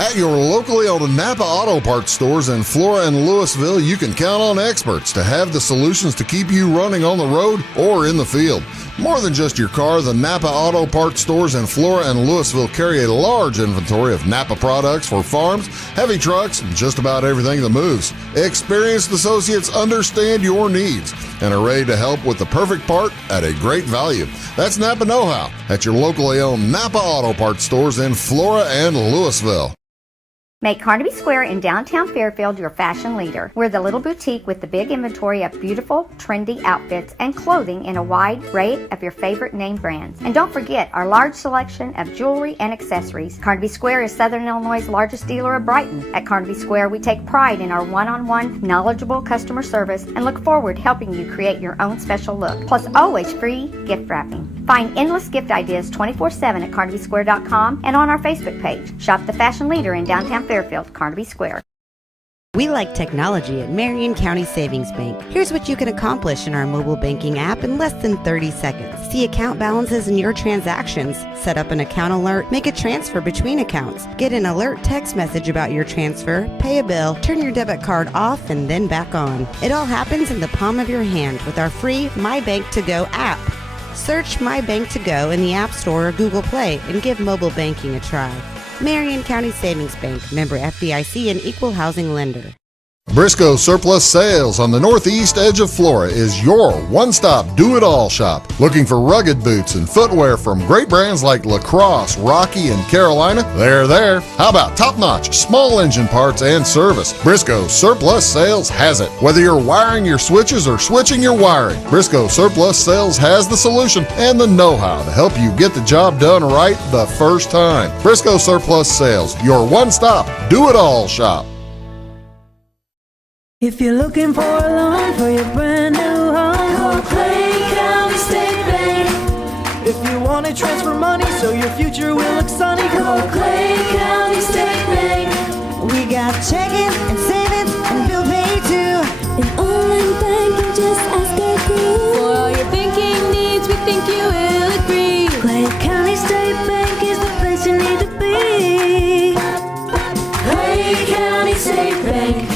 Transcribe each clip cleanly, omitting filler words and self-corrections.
At your locally owned Napa Auto Parts stores in Flora and Louisville, you can count on experts to have the solutions to keep you running on the road or in the field. More than just your car, the Napa Auto Parts stores in Flora and Louisville carry a large inventory of Napa products for farms, heavy trucks, and just about everything that moves. Experienced associates understand your needs and are ready to help with the perfect part at a great value. That's Napa Know-How at your locally owned Napa Auto Parts stores in Flora and Louisville. Make Carnaby Square in downtown Fairfield your fashion leader. We're the little boutique with the big inventory of beautiful, trendy outfits and clothing in a wide array of your favorite name brands. And don't forget our large selection of jewelry and accessories. Carnaby Square is Southern Illinois' largest dealer of Brighton. At Carnaby Square, we take pride in our one-on-one, knowledgeable customer service and look forward to helping you create your own special look. Plus, always free gift wrapping. Find endless gift ideas 24/7 at carnabysquare.com and on our Facebook page. Shop the fashion leader in downtown Fairfield, Carnaby Square. We like technology at Marion County Savings Bank. Here's what you can accomplish in our mobile banking app in less than 30 seconds. See account balances in your transactions, set up an account alert, make a transfer between accounts, get an alert text message about your transfer, pay a bill, turn your debit card off and then back on. It all happens in the palm of your hand with our free My Bank to Go app. Search My Bank to Go in the App Store or Google Play and give mobile banking a try. Marion County Savings Bank, member FDIC and equal housing lender. Briscoe Surplus Sales on the northeast edge of Flora is your one-stop do-it-all shop. Looking for rugged boots and footwear from great brands like Lacrosse, Rocky, and Carolina? They're there. How about top-notch small engine parts and service? Briscoe Surplus Sales has it. Whether you're wiring your switches or switching your wiring, Briscoe Surplus Sales has the solution and the know-how to help you get the job done right the first time. Briscoe Surplus Sales, your one-stop do-it-all shop. If you're looking for a loan for your brand new home, call Clay County State Bank. If you want to transfer money so your future will look sunny, call Clay County State Bank. We got checking and savings and bill pay too. An online banking, just ask our crew. For all your banking needs, we think you will agree. Clay County State Bank is the place you need to be. Clay County State Bank.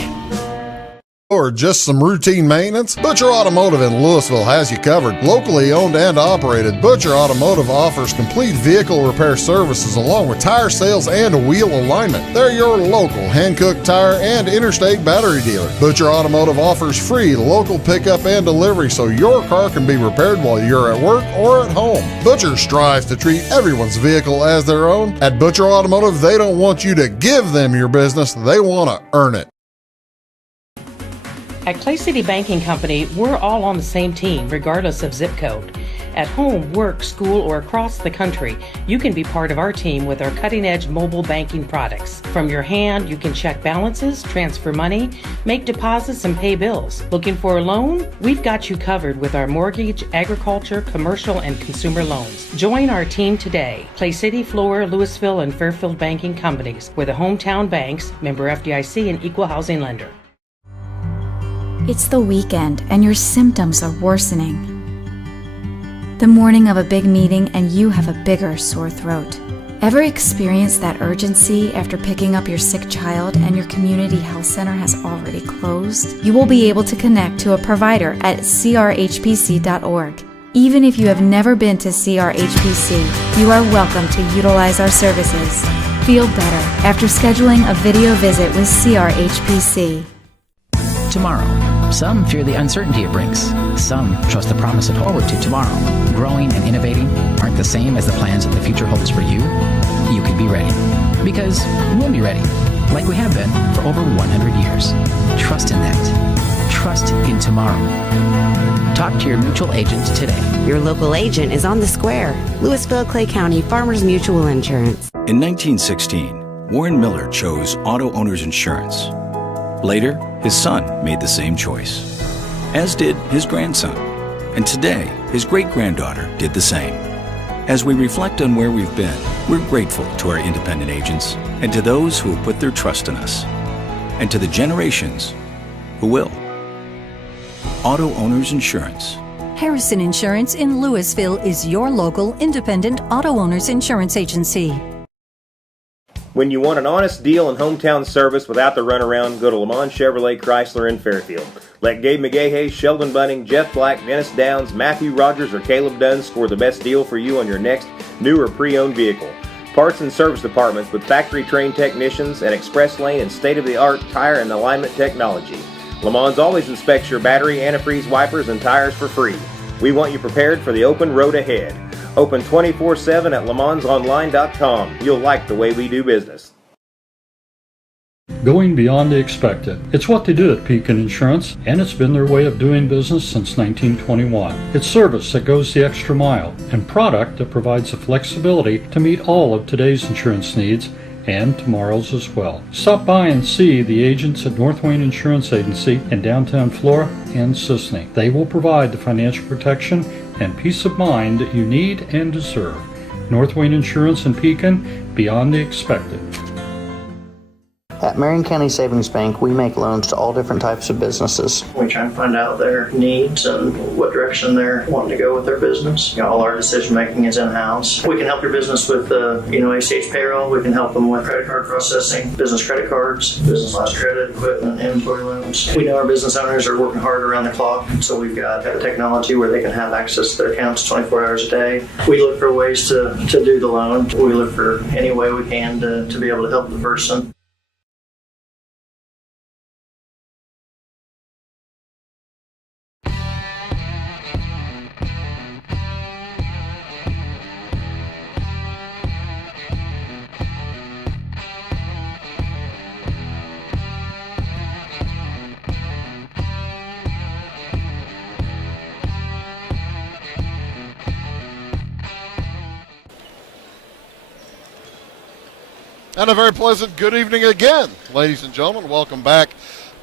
Or just some routine maintenance? Butcher Automotive in Louisville has you covered. Locally owned and operated, Butcher Automotive offers complete vehicle repair services along with tire sales and wheel alignment. They're your local Hankook tire and interstate battery dealer. Butcher Automotive offers free local pickup and delivery so your car can be repaired while you're at work or at home. Butcher strives to treat everyone's vehicle as their own. At Butcher Automotive, they don't want you to give them your business, they want to earn it. At Clay City Banking Company, we're all on the same team, regardless of zip code. At home, work, school, or across the country, you can be part of our team with our cutting-edge mobile banking products. From your hand, you can check balances, transfer money, make deposits, and pay bills. Looking for a loan? We've got you covered with our mortgage, agriculture, commercial, and consumer loans. Join our team today. Clay City, Flora, Louisville, and Fairfield Banking Companies. We're the hometown banks, member FDIC, and equal housing lender. It's the weekend and your symptoms are worsening. The morning of a big meeting and you have a bigger sore throat. Ever experienced that urgency after picking up your sick child and your community health center has already closed? You will be able to connect to a provider at crhpc.org. Even if you have never been to CRHPC, you are welcome to utilize our services. Feel better after scheduling a video visit with CRHPC. Tomorrow. Some fear the uncertainty it brings. Some trust the promise of forward to tomorrow. Growing and innovating aren't the same as the plans that the future holds for you. You can be ready. Because we'll be ready. Like we have been for over 100 years. Trust in that. Trust in tomorrow. Talk to your mutual agent today. Your local agent is on the square. Louisville, Clay County Farmers Mutual Insurance. In 1916, Warren Miller chose Auto Owners Insurance. Later, his son made the same choice, as did his grandson. And today, his great-granddaughter did the same. As we reflect on where we've been, we're grateful to our independent agents and to those who have put their trust in us, and to the generations who will. Auto Owners Insurance. Harrison Insurance in Louisville is your local independent auto owners insurance agency. When you want an honest deal and hometown service without the runaround, go to Lamont Chevrolet Chrysler in Fairfield. Let Gabe McGahey, Sheldon Bunning, Jeff Black, Dennis Downs, Matthew Rogers, or Caleb Dunn score the best deal for you on your next new or pre-owned vehicle. Parts and service departments with factory-trained technicians and express lane and state-of-the-art tire and alignment technology. Lamont always inspects your battery, antifreeze, wipers, and tires for free. We want you prepared for the open road ahead. Open 24/7 at LeMansOnline.com. You'll like the way we do business. Going beyond the expected. It's what they do at Pekin Insurance, and it's been their way of doing business since 1921. It's service that goes the extra mile, and product that provides the flexibility to meet all of today's insurance needs and tomorrow's as well. Stop by and see the agents at North Wayne Insurance Agency in downtown Flora and Sisney. They will provide the financial protection and peace of mind that you need and deserve. North Wayne Insurance in Pekin, beyond the expected. At Marion County Savings Bank, we make loans to all different types of businesses. We try and find out their needs and what direction they're wanting to go with their business. All our decision making is in-house. We can help your business with ACH payroll. We can help them with credit card processing, business credit cards, business lines credit, equipment, inventory loans. We know our business owners are working hard around the clock, so we've got technology where they can have access to their accounts 24 hours a day. We look for ways to do the loan. We look for any way we can to be able to help the person. And a very pleasant good evening again, ladies and gentlemen. Welcome back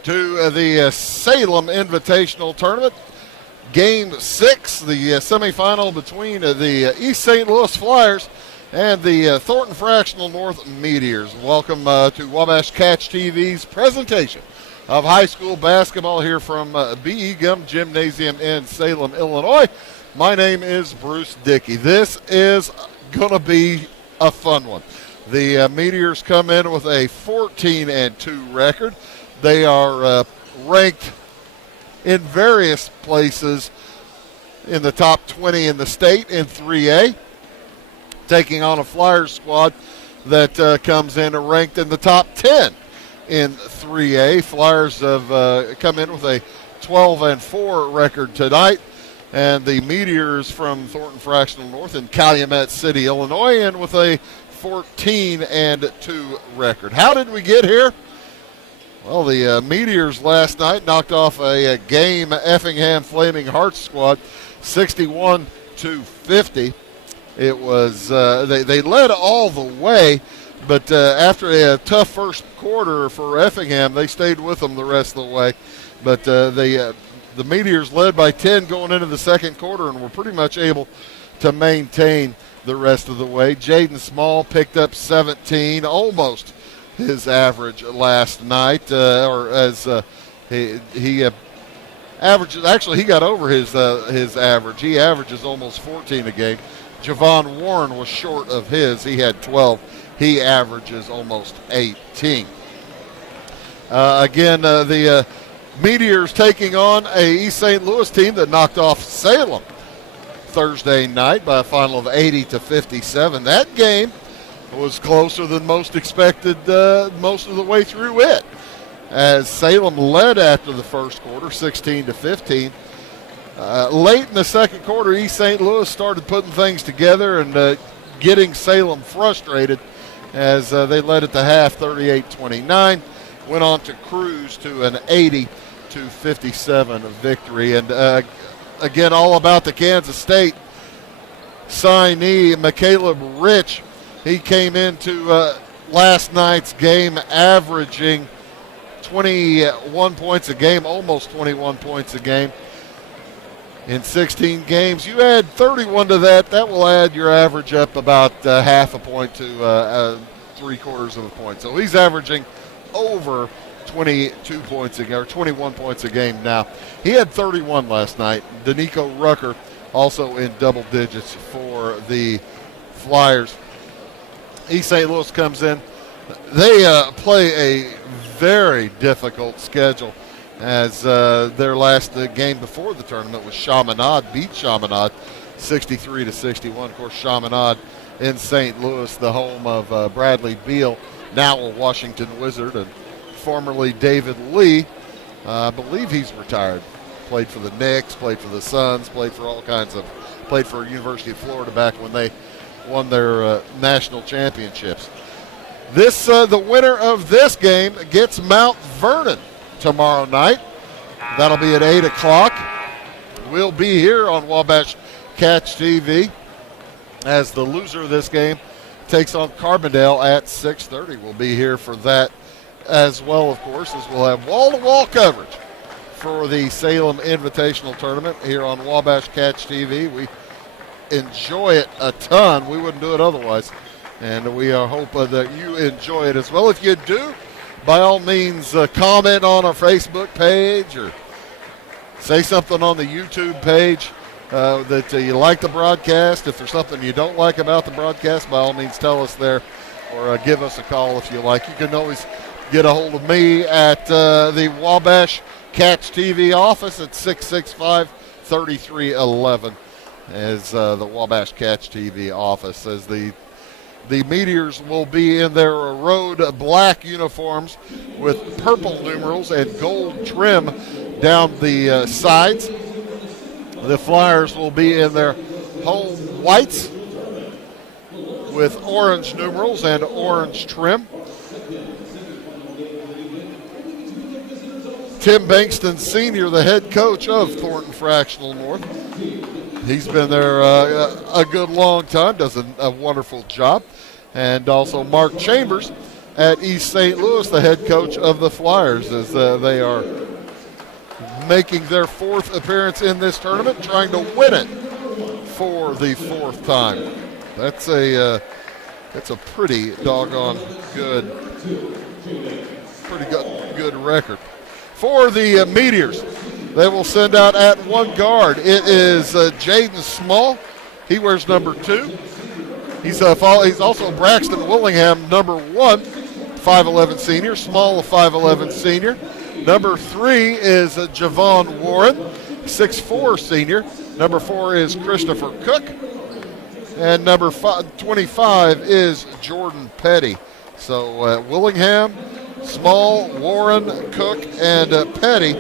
to the Salem Invitational Tournament. Game 6, the semifinal between the East St. Louis Flyers and the Thornton Fractional North Meteors. Welcome to Wabash Catch TV's presentation of high school basketball here from B.E. Gum Gymnasium in Salem, Illinois. My name is Bruce Dickey. This is going to be a fun one. The Meteors come in with a 14-2 record. They are ranked in various places in the top 20 in the state in 3A, taking on a Flyers squad that comes in ranked in the top 10 in 3A. Flyers have come in with a 12-4 record tonight, and the Meteors from Thornton Fractional North in Calumet City, Illinois, in with a 14-2 record. How did we get here? Well, the Meteors last night knocked off a game Effingham Flaming Hearts squad 61-50. It was they led all the way, but after a tough first quarter for Effingham, they stayed with them the rest of the way. But the Meteors led by 10 going into the second quarter and were pretty much able to maintain the rest of the way. Jaden Small picked up 17, almost his average last night, he averages. Actually, he got over his average. He averages almost 14 a game. Javon Warren was short of his. He had 12. He averages almost 18. Again, the Meteors taking on a East St. Louis team that knocked off Salem Thursday night by a final of 80-57. That game was closer than most expected most of the way through it, as Salem led after the first quarter 16-15. Late in the second quarter, East St. Louis started putting things together and getting Salem frustrated as they led at the half 38-29, went on to cruise to an 80-57 victory. And again, all about the Kansas State signee, McCaleb Rich. He came into last night's game averaging 21 points a game, almost 21 points a game in 16 games. You add 31 to that, that will add your average up about half a point to 3/4 of a point. So he's averaging over 22 points a game, or 21 points a game now. He had 31 last night. Danico Rucker also in double digits for the Flyers. East St. Louis comes in They play a very difficult schedule, as their last game before the tournament was Chaminade, beat Chaminade 63-61. Of course, Chaminade in St. Louis, the home of Bradley Beal, now a Washington Wizard, and formerly David Lee. I believe he's retired. Played for the Knicks, played for the Suns, played for University of Florida back when they won their national championships. The winner of this game gets Mount Vernon tomorrow night. That'll be at 8 o'clock. We'll be here on Wabash Catch TV as the loser of this game takes on Carbondale at 6:30. We'll be here for that as well, of course, as we'll have wall-to-wall coverage for the Salem Invitational Tournament here on Wabash Catch TV. We enjoy it a ton. We wouldn't do it otherwise. And we hope that you enjoy it as well. If you do, by all means, comment on our Facebook page or say something on the YouTube page that you like the broadcast. If there's something you don't like about the broadcast, by all means, tell us there or give us a call if you like. You can always get a hold of me at the Wabash Catch TV office at 665-3311 as the Wabash Catch TV office. As the Meteors will be in their road black uniforms with purple numerals and gold trim down the sides. The Flyers will be in their home whites with orange numerals and orange trim. Tim Bankston Sr., the head coach of Thornton Fractional North. He's been there a good long time, does a wonderful job. And also Mark Chambers at East St. Louis, the head coach of the Flyers, as they are making their fourth appearance in this tournament, trying to win it for the fourth time. That's a pretty doggone good record. For the Meteors, they will send out at one guard. It is Jaden Small. He wears number 2. He's also Braxton Willingham, number 1, 5'11 senior. Small, a 5'11 senior. Number 3 is Javon Warren, 6'4 senior. Number 4 is Christopher Cook. And number 25 is Jordan Petty. So Willingham, Small, Warren, Cook, and Petty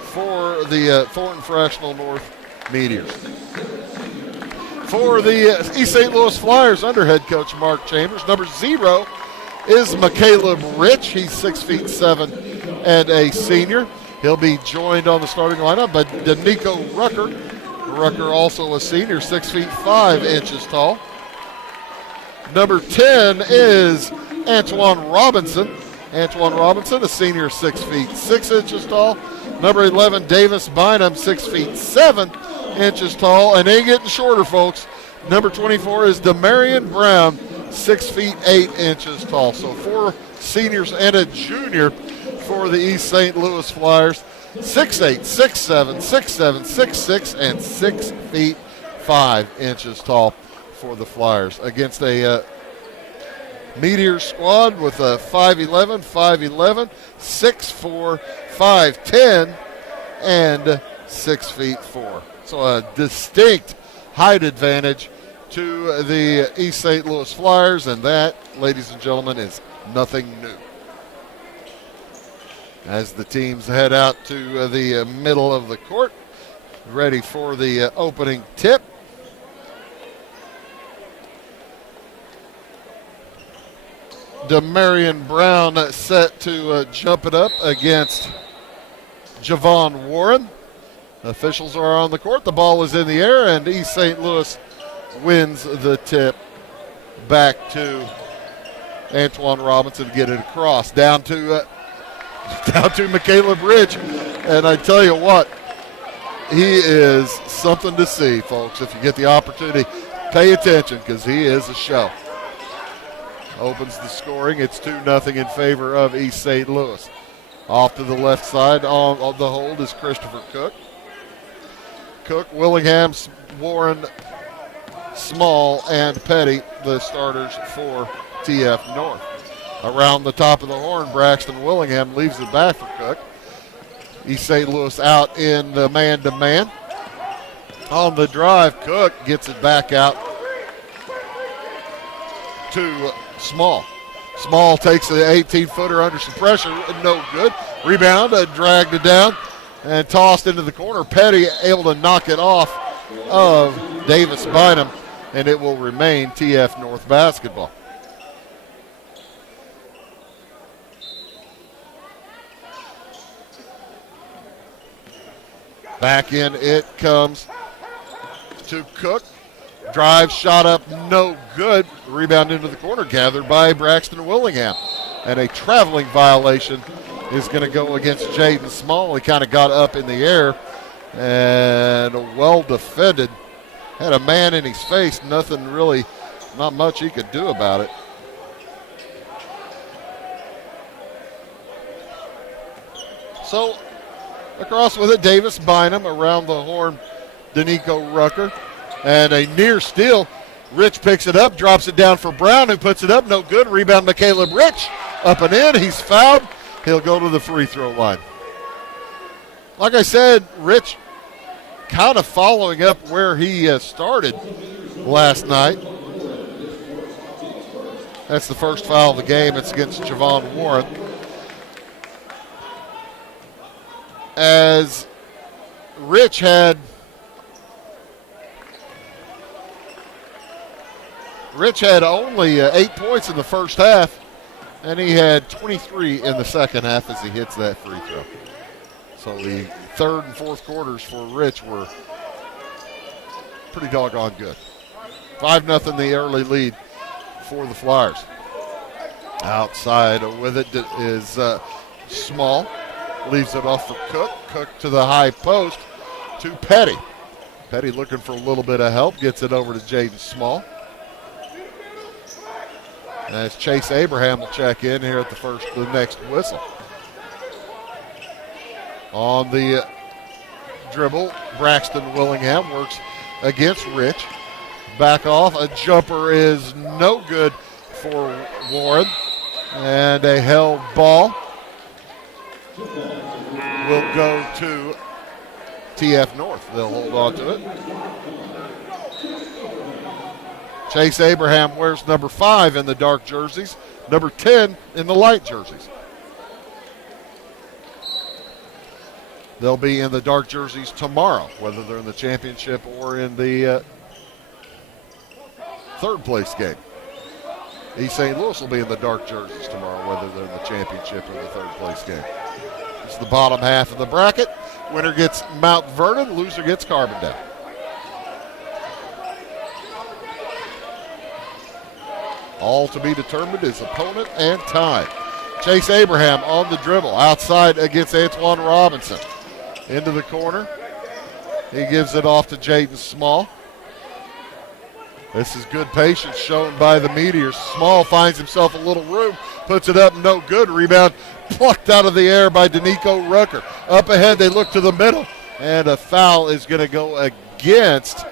for the Thornton Fractional North Meteors. For the East St. Louis Flyers under head coach Mark Chambers, number 0 is McCaleb Rich. He's 6'7" and a senior. He'll be joined on the starting lineup by Danico Rucker. Rucker also a senior, 6'5" tall. Number 10 is Antoine Robinson. Antoine Robinson, a senior, 6'6" tall. Number 11, Davis Bynum, 6'7" tall. And they getting shorter, folks. Number 24 is Demarion Brown, 6'8" tall. So 4 seniors and a junior for the East St. Louis Flyers. 6'8", 6'7", 6'7", 6'6", and 6'5" tall for the Flyers against a Meteor squad with a 5'11", 5'11", 6'4", 5'10", and 6'4". So a distinct height advantage to the East St. Louis Flyers, and that, ladies and gentlemen, is nothing new. As the teams head out to the middle of the court, ready for the opening tip. Demarion Brown set to jump it up against Javon Warren. Officials are on the court. The ball is in the air, and East St. Louis wins the tip back to Antoine Robinson to get it across. Down to McCaleb Rich. And I tell you what, he is something to see, folks. If you get the opportunity, pay attention because he is a show. Opens the scoring. It's 2-0 in favor of East St. Louis. Off to the left side on the hold is Christopher Cook. Cook, Willingham, Warren, Small, and Petty, the starters for TF North. Around the top of the horn, Braxton Willingham leaves it back for Cook. East St. Louis out in the man-to-man. On the drive, Cook gets it back out to Small. Small takes the 18-footer under some pressure, no good. Rebound, dragged it down and tossed into the corner. Petty able to knock it off of Davis Bynum, and it will remain TF North basketball. Back in it comes to Cook. Drive, shot up, no good. Rebound into the corner, gathered by Braxton Willingham. And a traveling violation is going to go against Jaden Small. He kind of got up in the air and well defended. Had a man in his face, nothing really, not much he could do about it. So, across with it, Davis Bynum. Around the horn, Danico Rucker. And a near steal. Rich picks it up, drops it down for Brown, who puts it up. No good. Rebound, McCaleb Rich. Up and in. He's fouled. He'll go to the free throw line. Like I said, Rich kind of following up where he started last night. That's the first foul of the game. It's against Javon Warren. As Rich had only 8 points in the first half, and he had 23 in the second half as he hits that free throw. So the third and fourth quarters for Rich were pretty doggone good. 5-0 the early lead for the Flyers. Outside with it is Small. Leaves it off for Cook. Cook to the high post to Petty. Petty looking for a little bit of help. Gets it over to Jaden Small. As Chase Abraham will check in here at the next whistle. On the dribble, Braxton Willingham works against Rich. Back off. A jumper is no good for Warren. And a held ball will go to TF North. They'll hold on to it. Chase Abraham wears number 5 in the dark jerseys, number 10 in the light jerseys. They'll be in the dark jerseys tomorrow, whether they're in the championship or in the third place game. East St. Louis will be in the dark jerseys tomorrow, whether they're in the championship or the third place game. It's the bottom half of the bracket. Winner gets Mount Vernon, loser gets Carbondale. All to be determined is opponent and time. Chase Abraham on the dribble, outside against Antoine Robinson. Into the corner. He gives it off to Jaden Small. This is good patience shown by the Meteors. Small finds himself a little room, puts it up, no good. Rebound plucked out of the air by Danico Rucker. Up ahead, they look to the middle, and a foul is going to go against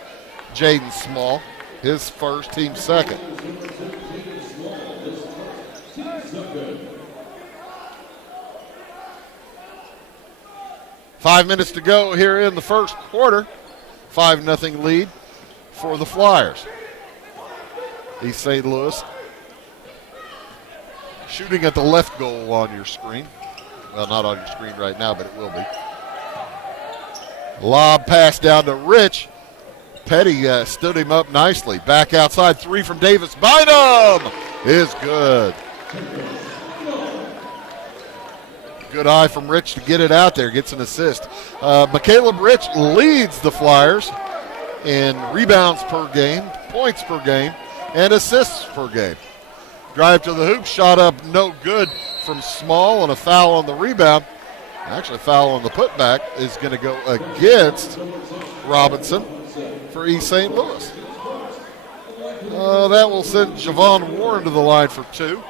Jaden Small, his first, team second. Five minutes to go here in the first quarter. 5-0 lead for the Flyers. East St. Louis shooting at the left goal on your screen. Well, not on your screen right now, but it will be. Lob pass down to Rich. Petty stood him up nicely. Back outside, 3 from Davis Bynum is good. Good eye from Rich to get it out there, gets an assist. McCaleb Rich leads the Flyers in rebounds per game, points per game, and assists per game. Drive to the hoop, shot up, no good from Small, and a foul on the rebound. Actually, a foul on the putback is going to go against Robinson for East St. Louis. That will send Javon Warren to the line for 2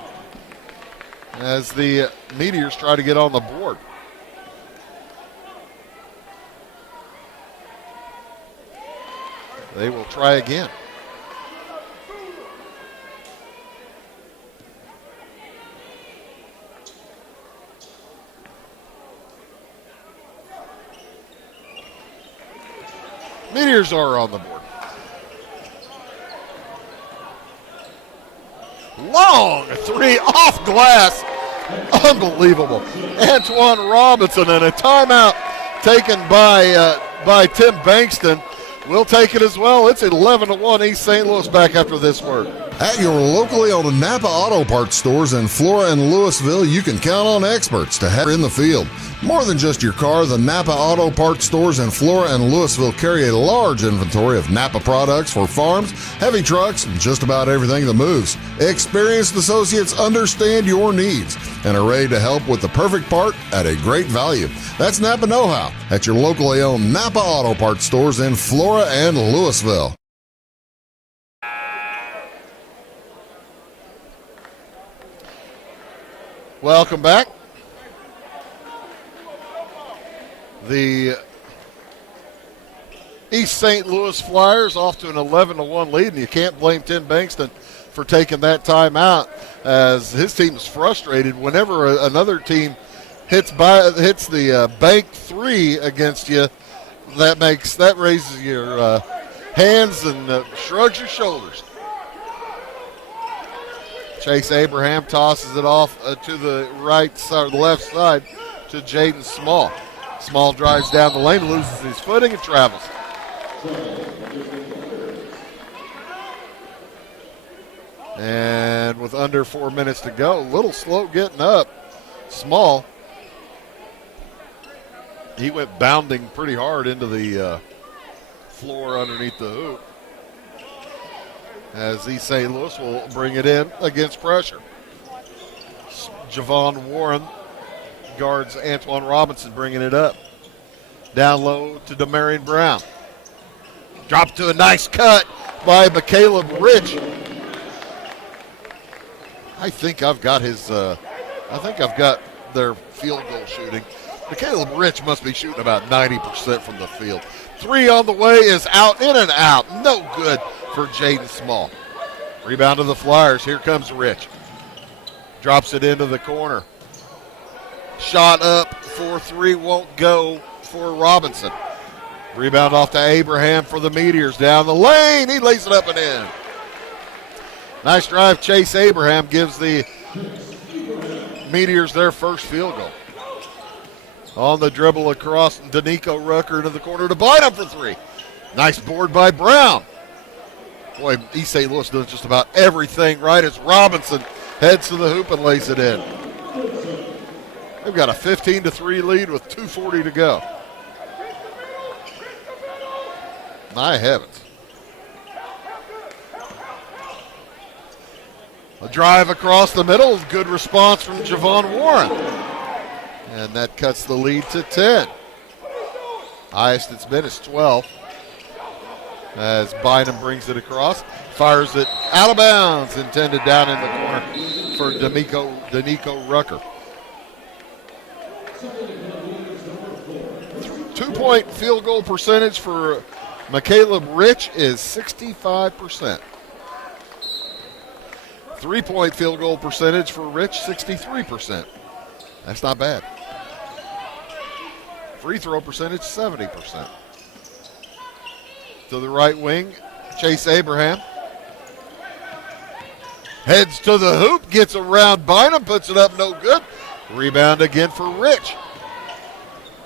as the Meteors try to get on the board. They will try again. Meteors are on the board. Long three off glass. Unbelievable. Antoine Robinson, and a timeout taken by Tim Bankston. We'll take it as well. It's 11-1 East St. Louis. Back after this word. At your locally owned Napa Auto Parts stores in Flora and Louisville, you can count on experts to have in the field. More than just your car, the Napa Auto Parts stores in Flora and Louisville carry a large inventory of Napa products for farms, heavy trucks, and just about everything that moves. Experienced associates understand your needs and are ready to help with the perfect part at a great value. That's Napa know-how at your locally owned Napa Auto Parts stores in Flora and Louisville. Welcome back. The East St. Louis Flyers off to an 11-1 lead, and you can't blame Tim Bankston for taking that time out, as his team is frustrated whenever another team hits the bank three against you. That raises your hands and shrugs your shoulders. Chase Abraham tosses it off to the right side, or the left side, to Jaden Small. Small drives down the lane, loses his footing, and travels. And with under 4 minutes to go, a little slow getting up. Small. He went bounding pretty hard into the floor underneath the hoop, as East St. Louis will bring it in against pressure. Javon Warren guards Antoine Robinson, bringing it up. Down low to Demarion Brown. Drop to a nice cut by McCaleb Rich. I think I've got their field goal shooting. McCaleb Rich must be shooting about 90% from the field. Three on the way is out, in and out. No good for Jaden Small. Rebound to the Flyers. Here comes Rich. Drops it into the corner. Shot up for three, won't go for Robinson. Rebound off to Abraham for the Meteors. Down the lane, he lays it up and in. Nice drive. Chase Abraham gives the Meteors their first field goal. On the dribble across, Danico Rucker into the corner to Bynum for three. Nice board by Brown. Boy, East St. Louis does just about everything right as Robinson heads to the hoop and lays it in. They've got a 15-3 lead with 2:40 to go. My heavens. A drive across the middle. Good response from Javon Warren. And that cuts the lead to 10. Highest it's been is 12. As Bynum brings it across. Fires it out of bounds. Intended down in the corner for Danico Rucker. 2-point field goal percentage for McCaleb Rich is 65%. 3-point field goal percentage for Rich, 63%. That's not bad. Free throw percentage, 70%. To the right wing, Chase Abraham. Heads to the hoop, gets around Bynum, puts it up, no good. Rebound again for Rich.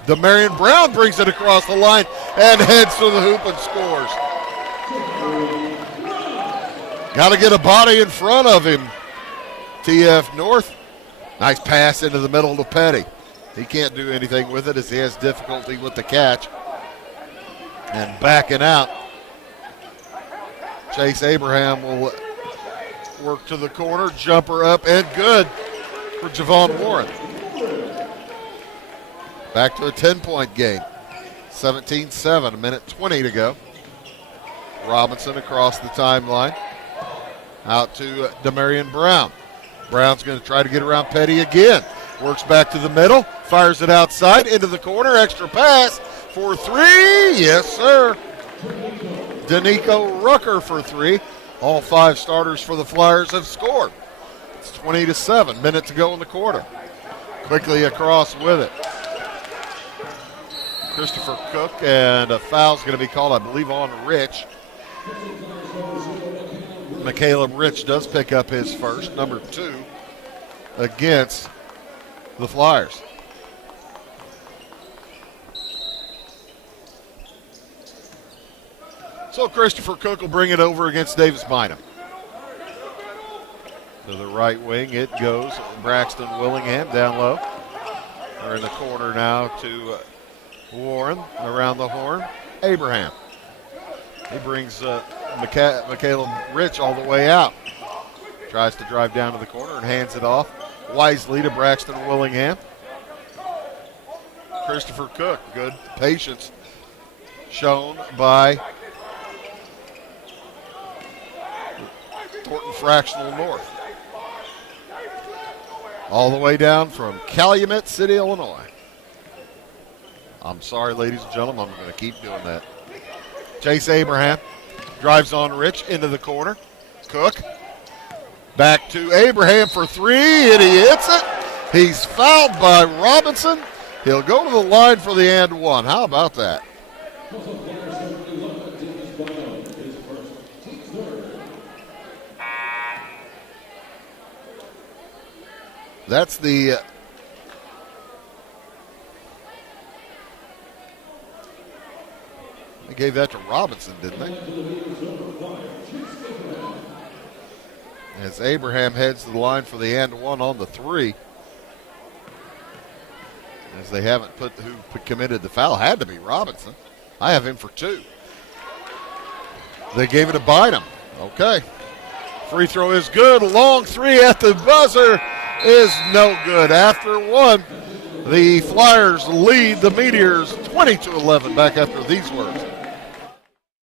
Demarion Brown brings it across the line and heads to the hoop and scores. Got to get a body in front of him, TF North. Nice pass into the middle to Petty. He can't do anything with it as he has difficulty with the catch. And backing out. Chase Abraham will work to the corner, jumper up and good for Javon Warren. Back to a 10-point game. 17-7, a minute 20 to go. Robinson across the timeline. Out to Demarion Brown. Brown's going to try to get around Petty again. Works back to the middle. Fires it outside into the corner. Extra pass for three. Yes, sir. Danico Rucker for three. All five starters for the Flyers have scored. It's 20-7. Minute to go in the quarter. Quickly across with it. Christopher Cook, and a foul's going to be called, I believe, on Rich. McCaleb Rich does pick up his first, number 2, against the Flyers. So Christopher Cook will bring it over against Davis Bynum. To the right wing it goes. Braxton Willingham down low. We're in the corner now to Warren. Around the horn, Abraham. He brings McCaleb Rich all the way out. Tries to drive down to the corner and hands it off wisely to Braxton Willingham. Christopher Cook, good patience shown by Thornton Fractional North. All the way down from Calumet City, Illinois. I'm sorry, ladies and gentlemen, I'm going to keep doing that. Chase Abraham drives on Rich into the corner. Cook back to Abraham for 3, and he hits it. He's fouled by Robinson. He'll go to the line for the and one. How about that? That's the they gave that to Robinson, didn't they? As Abraham heads to the line for the and one on the 3. As they haven't put who committed the foul. Had to be Robinson. I have him for 2. They gave it to Bynum. Okay. Free throw is good. A long 3 at the buzzer is no good. After 1, the Flyers lead the Meteors 20-11. Back after these words.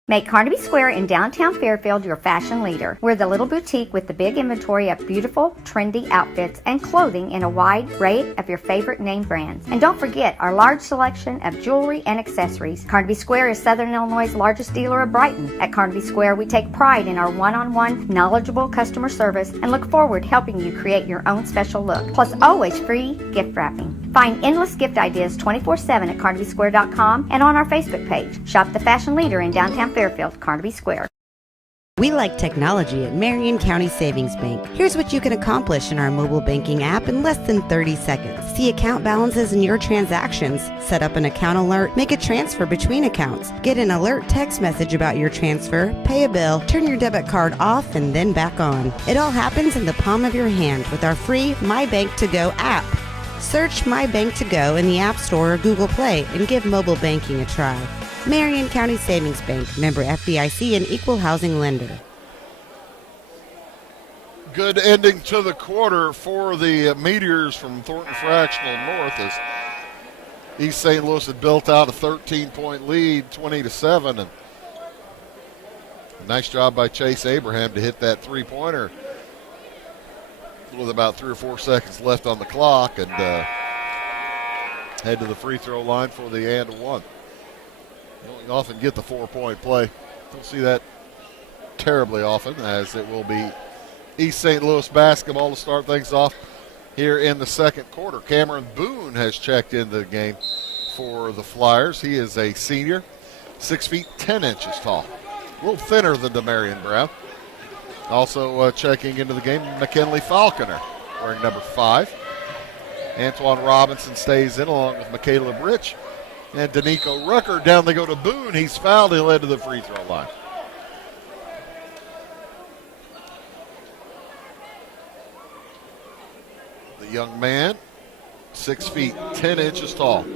Make Carnaby Square in downtown Fairfield your fashion leader. We're the little boutique with the big inventory of beautiful, trendy outfits and clothing in a wide array of your favorite name brands. And don't forget our large selection of jewelry and accessories. Carnaby Square is Southern Illinois' largest dealer of Brighton. At Carnaby Square, we take pride in our one-on-one, knowledgeable customer service and look forward to helping you create your own special look. Plus, always free gift wrapping. Find endless gift ideas 24/7 at CarnabySquare.com and on our Facebook page. Shop the fashion leader in downtown Fairfield, Carnaby Square. We like technology at Marion County Savings Bank. Here's what you can accomplish in our mobile banking app in less than 30 seconds. See account balances in your transactions, set up an account alert, make a transfer between accounts, get an alert text message about your transfer, pay a bill, turn your debit card off and then back on. It all happens in the palm of your hand with our free My Bank to Go app. Search My Bank to Go in the App Store or Google Play and give mobile banking a try. Marion County Savings Bank, member FDIC and equal housing lender. Good ending to the quarter for the Meteors from Thornton Fractional North as East St. Louis had built out a 13-point lead, 20-7. And a nice job by Chase Abraham to hit that three-pointer with about 3 or 4 seconds left on the clock and head to the free throw line for the and one. You don't often get the 4-point play. Don't see that terribly often, as it will be East St. Louis basketball to start things off here in the second quarter. Cameron Boone has checked into the game for the Flyers. He is a senior, 6 feet 10 inches tall. A little thinner than Demarion Brown. Also checking into the game, McKinley Falconer, wearing number 5. Antoine Robinson stays in along with McCaleb Rich. And Danico Rucker, down they go to Boone. He's fouled. He'll head to the free throw line. The young man, 6 feet 10 inches tall.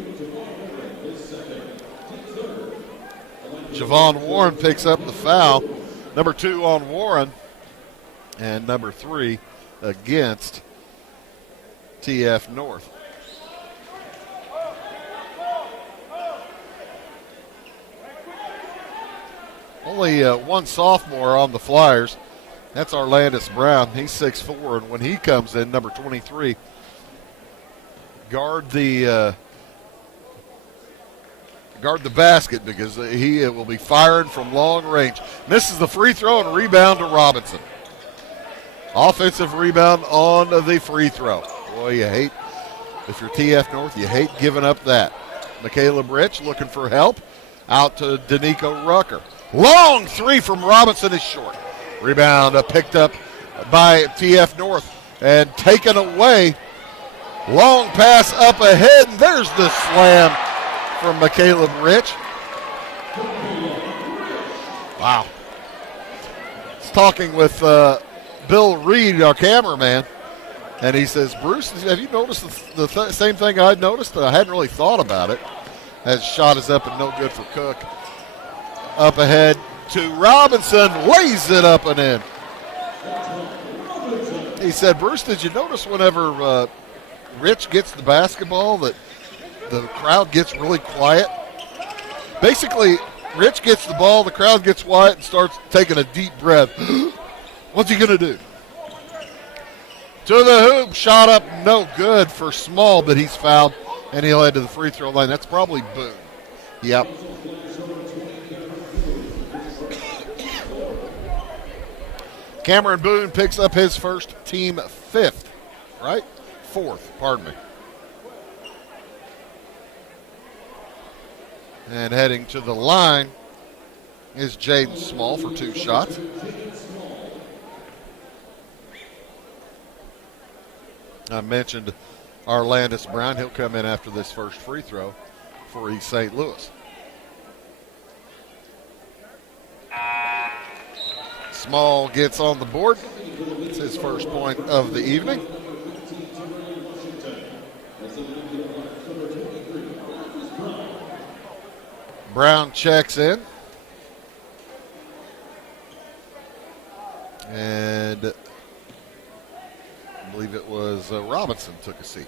Javon Warren picks up the foul. Number 2 on Warren. And number 3 against TF North. Only one sophomore on the Flyers. That's Arlandis Brown. He's 6'4", and when he comes in, number 23, guard the basket because he will be firing from long range. Misses the free throw and rebound to Robinson. Offensive rebound on the free throw. Boy, you hate, if you're TF North, you hate giving up that. McCaleb Rich looking for help. Out to Danico Rucker. Long three from Robinson is short. Rebound picked up by TF North and taken away. Long pass up ahead. And there's the slam from McCaleb Rich. Wow. He's talking with Bill Reed, our cameraman, and he says, Bruce, have you noticed the same thing I'd noticed? I hadn't really thought about it. As shot is up and no good for Cook. Up ahead to Robinson, lays it up and in. He said, Bruce, did you notice whenever Rich gets the basketball that the crowd gets really quiet? Basically, Rich gets the ball, the crowd gets quiet and starts taking a deep breath. What's he going to do? To the hoop, shot up, no good for Small, but he's fouled, and he'll head to the free throw line. That's probably Boone. Yep. Cameron Boone picks up his first, team fifth, right? Fourth, pardon me. And heading to the line is Jaden Small for 2 shots. I mentioned Arlandis Brown. He'll come in after this first free throw for East St. Louis. Small gets on the board. It's his first point of the evening. Brown checks in. And I believe it was Robinson took a seat.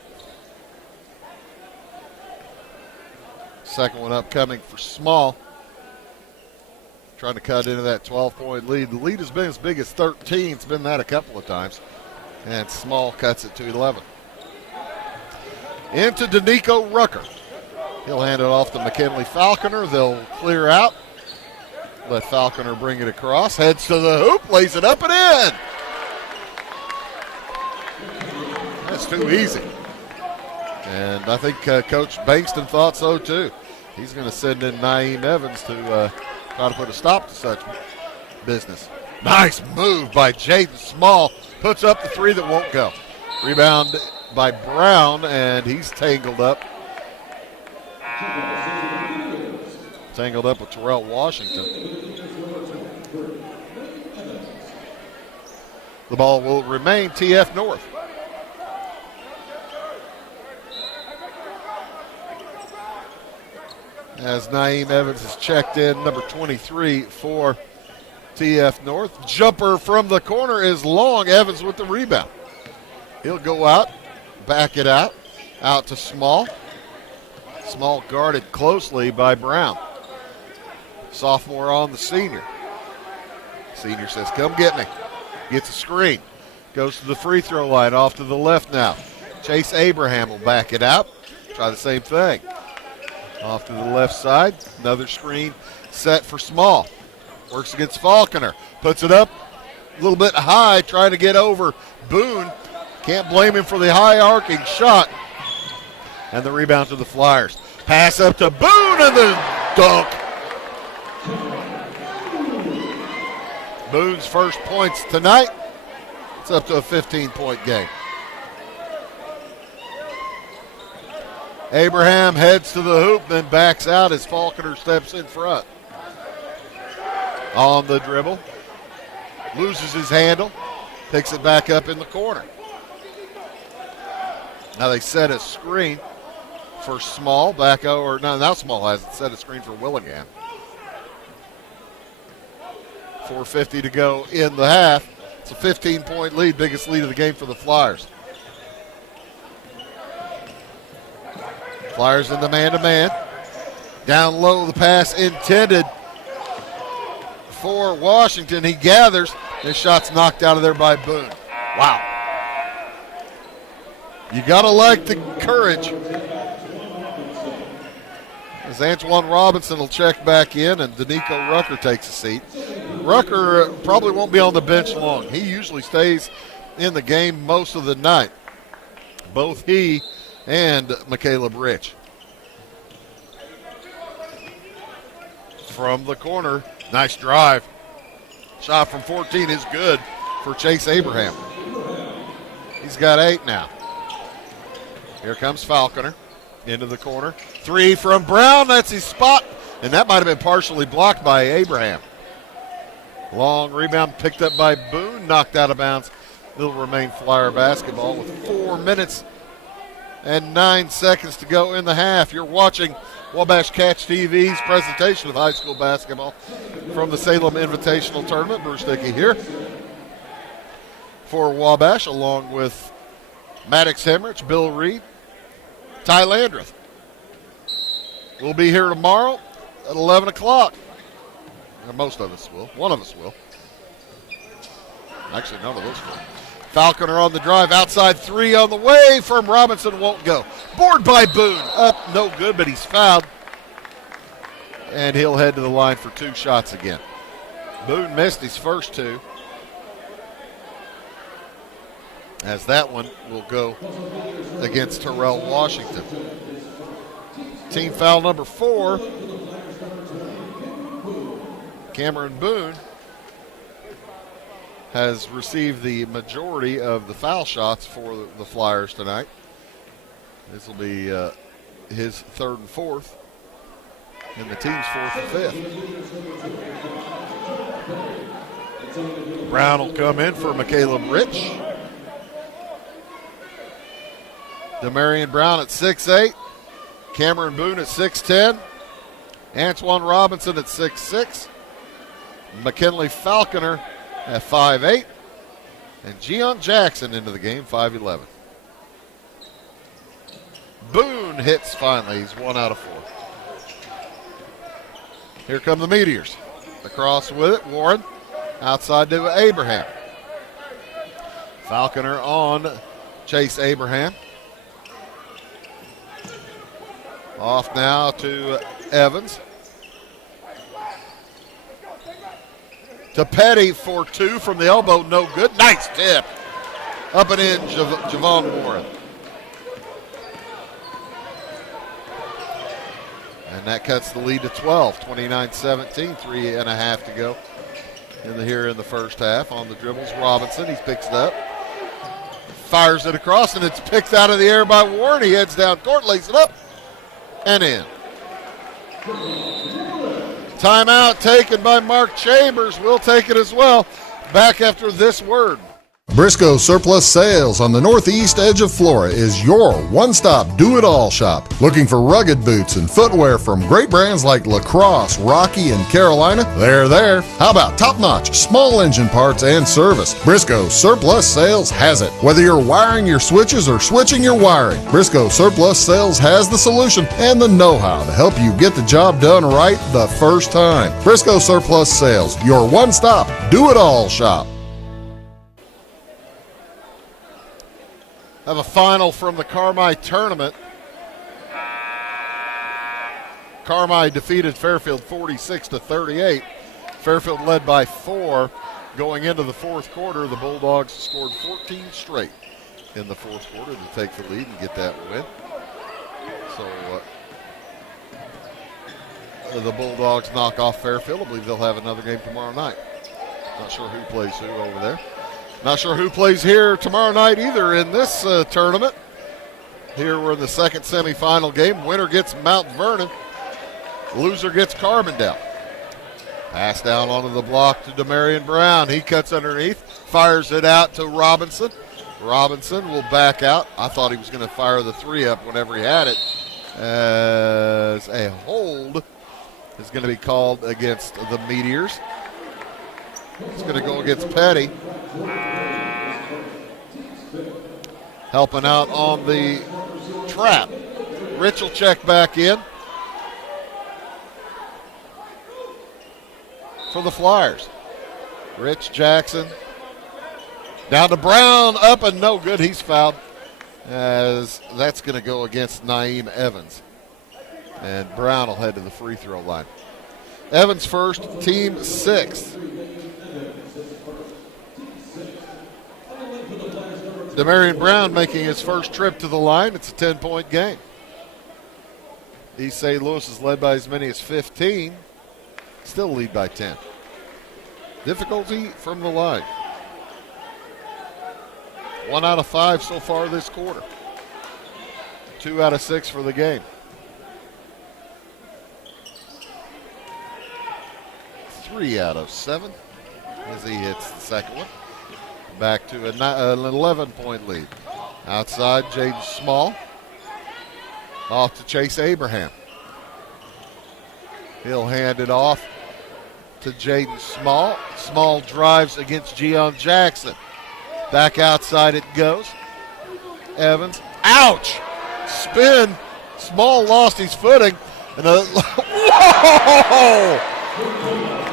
Second one upcoming for Small. Trying to cut into that 12-point lead. The lead has been as big as 13. It's been that a couple of times. And Small cuts it to 11. Into Danico Rucker. He'll hand it off to McKinley Falconer. They'll clear out. Let Falconer bring it across. Heads to the hoop. Lays it up and in. That's too easy. And I think Coach Bankston thought so too. He's going to send in Naeem Evans to try to put a stop to such business. Nice move by Jaden Small. Puts up the three that won't go. Rebound by Brown, and he's tangled up. Tangled up with Terrell Washington. The ball will remain TF North. As Naeem Evans is checked in, number 23 for TF North. Jumper from the corner is long. Evans with the rebound. He'll go out, back it out to Small. Small guarded closely by Brown. Sophomore on the senior. Senior says, come get me. Gets a screen. Goes to the free throw line, off to the left now. Chase Abraham will back it out. Try the same thing. Off to the left side. Another screen set for Small. Works against Falconer. Puts it up a little bit high, trying to get over Boone. Can't blame him for the high arcing shot. And the rebound to the Flyers. Pass up to Boone and the dunk. Boone's first points tonight. It's up to a 15-point game. Abraham heads to the hoop, then backs out as Falconer steps in front. On the dribble. Loses his handle. Picks it back up in the corner. Now they set a screen for Small. Now Small has it. Set a screen for Willingham. 4:50 to go in the half. It's a 15-point lead, biggest lead of the game for the Flyers. Flyers in the man-to-man. Down low, the pass intended for Washington. He gathers. His shot's knocked out of there by Boone. Wow. You got to like the courage. As Antoine Robinson will check back in and Danico Rucker takes a seat. Rucker probably won't be on the bench long. He usually stays in the game most of the night. Both he and McCaleb Rich. from the corner. Nice drive. Shot from 14 is good for Chase Abraham. He's got 8 now. Here comes Falconer into the corner. 3 from Brown. That's his spot. And that might have been partially blocked by Abraham. Long rebound picked up by Boone. Knocked out of bounds. It'll remain Flyer basketball with 4 minutes and 9 seconds to go in the half. You're watching Wabash Catch TV's presentation of high school basketball from the Salem Invitational Tournament. Bruce Dickey here for Wabash, along with Maddox Hemrich, Bill Reed, Ty Landreth. We'll be here tomorrow at 11 o'clock. Most of us will. One of us will. Actually, none of us will. Falconer on the drive, outside 3 on the way from Robinson, won't go. Board by Boone, up, no good, but he's fouled. And he'll head to the line for 2 shots again. Boone missed his first 2. As that one will go against Terrell Washington. Team foul number 4. Cameron Boone has received the majority of the foul shots for the Flyers tonight. This will be his 3rd and 4th, and the team's 4th and 5th. Brown will come in for McCaleb Rich. Demarion Brown at 6'8", Cameron Boone at 6'10", Antoine Robinson at 6'6", McKinley Falconer at 5'8", and Gian Jackson into the game, 5'11". Boone hits finally. He's 1 out of 4. Here come the Meteors. Across with it, Warren. Outside to Abraham. Falconer on Chase Abraham. Off now to Evans. To Petty for 2 from the elbow, no good. Nice tip. Up and in, Javon Warren. And that cuts the lead to 12, 29-17, 3.5 to go here in the first half. On the dribbles, Robinson, he picks it up. Fires it across, and it's picked out of the air by Warren. He heads down court, lays it up, and in. Timeout taken by Mark Chambers. We'll take it as well. Back after this word. Briscoe Surplus Sales on the northeast edge of Flora is your one-stop do-it-all shop. Looking for rugged boots and footwear from great brands like Lacrosse, Rocky, and Carolina? They're there. How about top-notch small engine parts and service? Briscoe Surplus Sales has it. Whether you're wiring your switches or switching your wiring, Briscoe Surplus Sales has the solution and the know-how to help you get the job done right the first time. Briscoe Surplus Sales, your one-stop do-it-all shop. Have a final from the Carmi tournament. Carmi defeated Fairfield 46-38. Fairfield led by 4 going into the fourth quarter. The Bulldogs scored 14 straight in the fourth quarter to take the lead and get that win. So the Bulldogs knock off Fairfield. I believe they'll have another game tomorrow night. Not sure who plays who over there. Not sure who plays here tomorrow night either in this tournament. Here we're in the second semifinal game. Winner gets Mount Vernon. Loser gets Carbondale. Pass down onto the block to Demarion Brown. He cuts underneath, fires it out to Robinson. Robinson will back out. I thought he was going to fire the 3 up whenever he had it. As a hold is going to be called against the Meteors. It's going to go against Petty. Helping out on the trap. Rich will check back in for the Flyers. Rich Jackson. Down to Brown, up and no good. He's fouled. As that's going to go against Naeem Evans. And Brown will head to the free throw line. Evans first, team 6th. Demarion Brown making his first trip to the line. It's a 10-point game. East St. Louis is led by as many as 15. Still lead by 10. Difficulty from the line. 1 out of 5 so far this quarter. 2 out of 6 for the game. 3 out of 7 as he hits the second one. Back to an 11-point lead. Outside, Jaden Small. Off to Chase Abraham. He'll hand it off to Jaden Small. Small drives against Gian Jackson. Back outside it goes. Evans. Ouch! Spin. Small lost his footing. And whoa!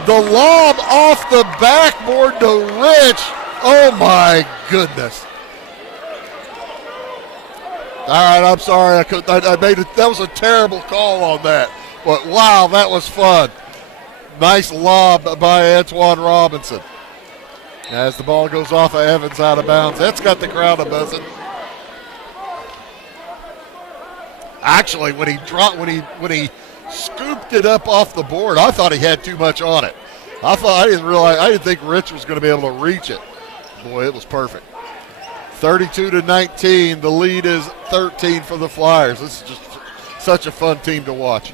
The lob off the backboard to Rich. Oh my goodness. All right, I'm sorry. I made it. That was a terrible call on that. But wow, that was fun. Nice lob by Antoine Robinson. As the ball goes off of Evans out of bounds. That's got the crowd a buzzing. Actually, when he scooped it up off the board, I thought he had too much on it. I didn't think Rich was going to be able to reach it. Boy, it was perfect. 32-19. The lead is 13 for the Flyers. This is just such a fun team to watch.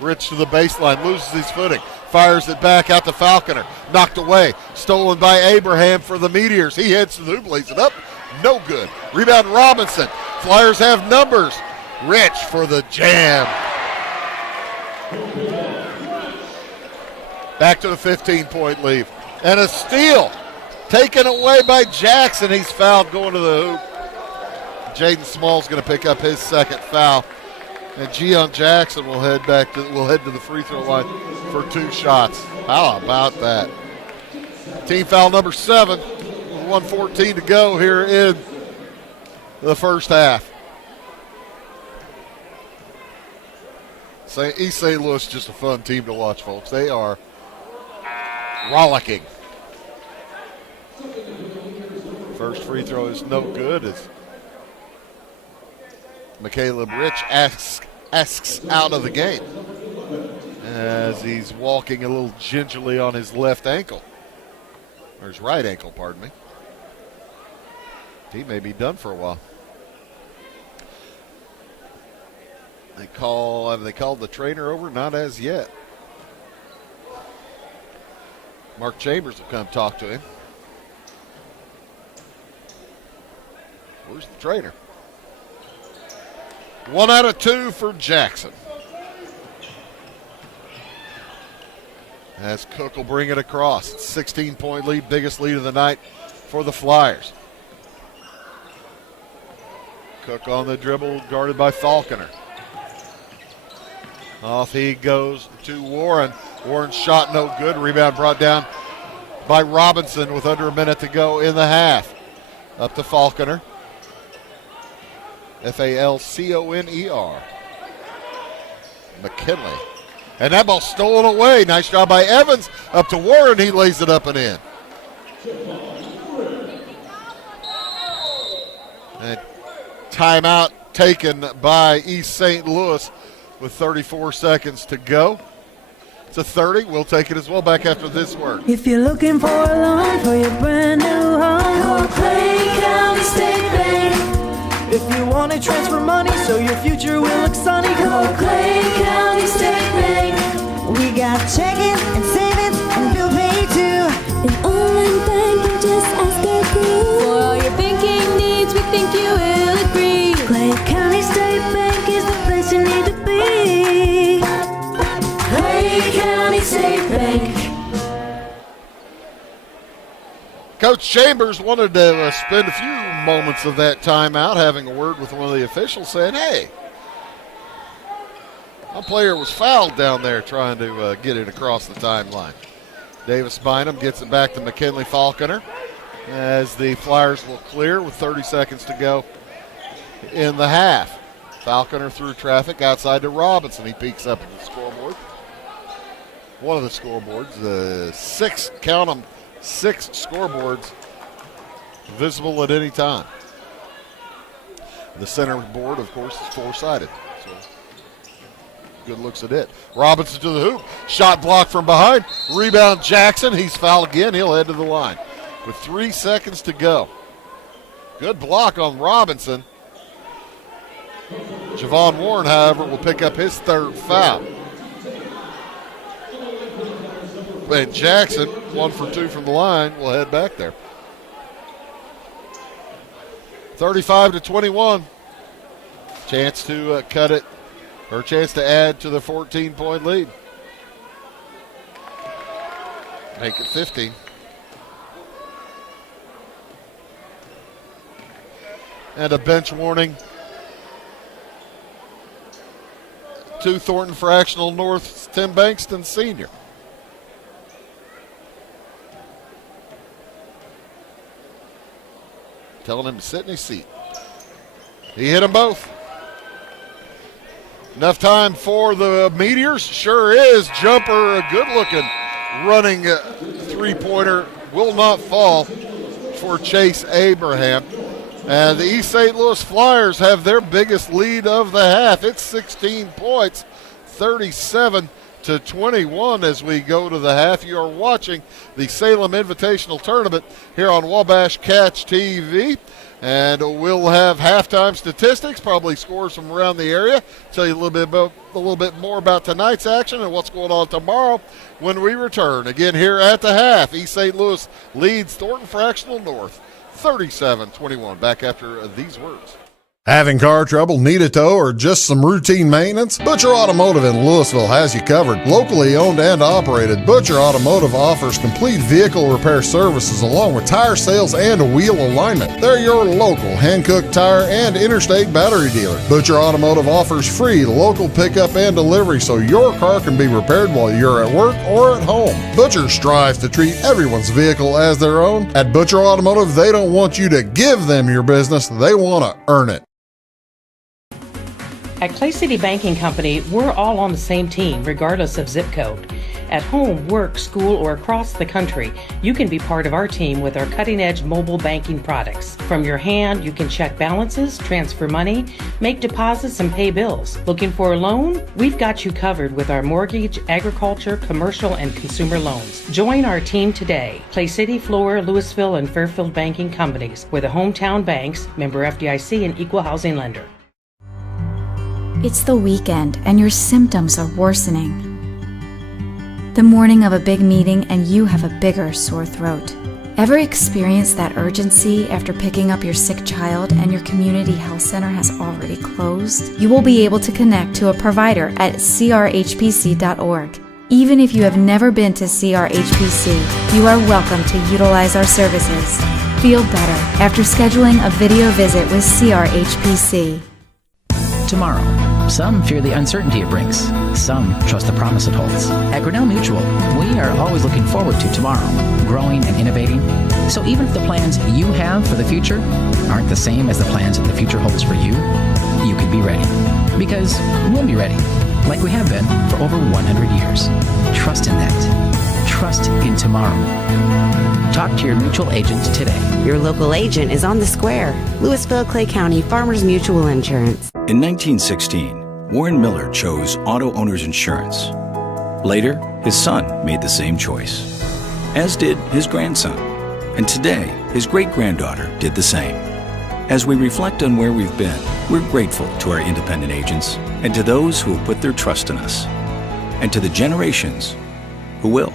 Rich to the baseline, loses his footing. Fires it back out to Falconer. Knocked away. Stolen by Abraham for the Meteors. He heads to the hoop, lays it up. No good. Rebound Robinson. Flyers have numbers. Rich for the jam. Back to the 15-point lead. And a steal. Taken away by Jackson. He's fouled going to the hoop. Jaden Small's going to pick up his second foul. And Gian Jackson will head to the free throw line for 2 shots. How about that? Team foul number 7 with 1:14 to go here in the first half. East St. Louis is just a fun team to watch, folks. They are rollicking. First free throw is no good as Caleb Rich asks out of the game as he's walking a little gingerly on his left ankle. Or his right ankle, pardon me. He may be done for a while. Have they called the trainer over? Not as yet. Mark Chambers will come talk to him. Where's the trainer? 1 out of 2 for Jackson. As Cook will bring it across. 16-point lead, biggest lead of the night for the Flyers. Cook on the dribble, guarded by Falconer. Off he goes to Warren. Warren's shot no good. Rebound brought down by Robinson with under a minute to go in the half. Up to Falconer. Falconer. McKinley. And that ball stolen away. Nice job by Evans. Up to Warren. He lays it up and in. And timeout taken by East St. Louis with 34 seconds to go. It's a 30. We'll take it as well back after this word. If you're looking for a loan for your brand new home, call Clay County State Bank. If you want to transfer money so your future will look sunny, call Clay County State Bank. We got checking and savings and bill pay too. An online banking, just ask our crew. For all your banking needs, we think you will agree. Clay County State Bank is the place you need to be. Clay County State Bank. Coach Chambers wanted to spend a few moments of that timeout having a word with one of the officials saying, hey, my player was fouled down there trying to get it across the timeline. Davis Bynum gets it back to McKinley Falconer as the Flyers will clear with 30 seconds to go in the half. Falconer through traffic outside to Robinson. He peeks up at the scoreboard. One of the scoreboards, 6 scoreboards visible at any time. The center board, of course, is 4-sided. So good looks at it. Robinson to the hoop. Shot blocked from behind. Rebound Jackson. He's fouled again. He'll head to the line with 3 seconds to go. Good block on Robinson. Javon Warren, however, will pick up his third foul. And Jackson, 1 for 2 from the line, will head back there. 35-21. Chance to cut it, or chance to add to the 14-point lead. Make it 15. And a bench warning to Thornton Fractional North's Tim Bankston Sr. Telling him to sit in his seat. He hit them both. Enough time for the Meteors? Sure is. Jumper, a good-looking running three-pointer, will not fall for Chase Abraham. And the East St. Louis Flyers have their biggest lead of the half. It's 16 points, 37-21 as we go to the half. You are watching the Salem Invitational Tournament here on Wabash Catch TV. And we'll have halftime statistics, probably scores from around the area. Tell you a little bit more about tonight's action and what's going on tomorrow when we return. Again, here at the half, East St. Louis leads Thornton Fractional North 37-21. Back after these words. Having car trouble, need a tow, or just some routine maintenance? Butcher Automotive in Louisville has you covered. Locally owned and operated, Butcher Automotive offers complete vehicle repair services along with tire sales and wheel alignment. They're your local Hankook tire and interstate battery dealer. Butcher Automotive offers free local pickup and delivery so your car can be repaired while you're at work or at home. Butcher strives to treat everyone's vehicle as their own. At Butcher Automotive, they don't want you to give them your business, they want to earn it. At Clay City Banking Company, we're all on the same team, regardless of zip code. At home, work, school, or across the country, you can be part of our team with our cutting-edge mobile banking products. From your hand, you can check balances, transfer money, make deposits, and pay bills. Looking for a loan? We've got you covered with our mortgage, agriculture, commercial, and consumer loans. Join our team today. Clay City, Flora, Louisville, and Fairfield Banking Companies. We're the hometown banks, member FDIC, and equal housing lender. It's the weekend and your symptoms are worsening. The morning of a big meeting and you have a bigger sore throat. Ever experienced that urgency after picking up your sick child and your community health center has already closed? You will be able to connect to a provider at crhpc.org. Even if you have never been to CRHPC, you are welcome to utilize our services. Feel better after scheduling a video visit with CRHPC. Tomorrow. Some fear the uncertainty it brings. Some trust the promise it holds. At Grinnell Mutual, we are always looking forward to tomorrow, growing and innovating. So even if the plans you have for the future aren't the same as the plans that the future holds for you, you can be ready. Because we'll be ready, like we have been for over 100 years. Trust in that. Trust in tomorrow. Talk to your mutual agent today. Your local agent is on the square. Louisville, Clay County Farmers Mutual Insurance. In 1916, Warren Miller chose auto owners insurance. Later, his son made the same choice, as did his grandson. And today, his great-granddaughter did the same. As we reflect on where we've been, we're grateful to our independent agents and to those who have put their trust in us, and to the generations who will.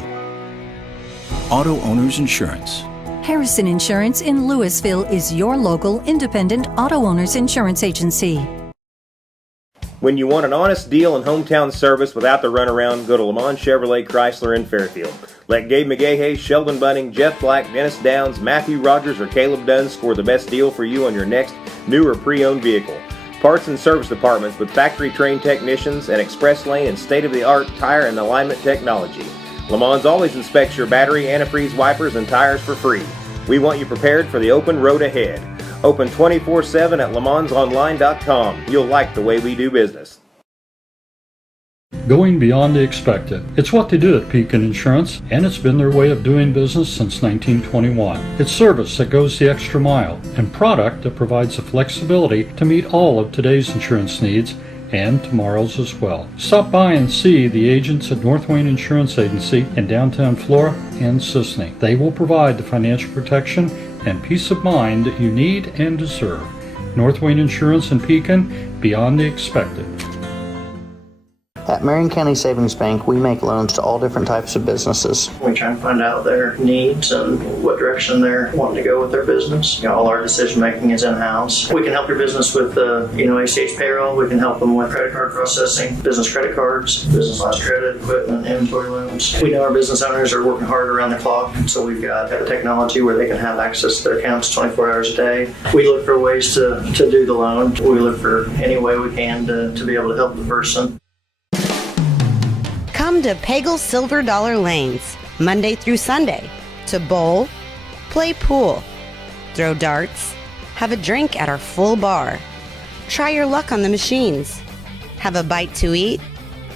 Auto Owners Insurance. Harrison Insurance in Louisville is your local independent auto owners insurance agency. When you want an honest deal and hometown service without the runaround, go to Lamont Chevrolet Chrysler in Fairfield. Let Gabe McGahey, Sheldon Bunning, Jeff Black, Dennis Downs, Matthew Rogers, or Caleb Dunn score the best deal for you on your next new or pre-owned vehicle. Parts and service departments with factory-trained technicians and express lane and state-of-the-art tire and alignment technology. Lamont always inspects your battery, antifreeze wipers, and tires for free. We want you prepared for the open road ahead. Open 24/7 at LeMansOnline.com. You'll like the way we do business. Going beyond the expected. It's what they do at Pekin Insurance, and it's been their way of doing business since 1921. It's service that goes the extra mile, and product that provides the flexibility to meet all of today's insurance needs and tomorrow's as well. Stop by and see the agents at North Wayne Insurance Agency in downtown Flora and Sisney. They will provide the financial protection and peace of mind that you need and deserve. North Wayne Insurance in Pekin, beyond the expected. At Marion County Savings Bank, we make loans to all different types of businesses. We try and find out their needs and what direction they're wanting to go with their business. All our decision making is in-house. We can help your business with ACH payroll. We can help them with credit card processing, business credit cards, business lines credit, equipment, inventory loans. We know our business owners are working hard around the clock, so we've got the technology where they can have access to their accounts 24 hours a day. We look for ways to do the loan. We look for any way we can to be able to help the person. Come to Pagel's Silver Dollar Lanes, Monday through Sunday, to bowl, play pool, throw darts, have a drink at our full bar, try your luck on the machines, have a bite to eat,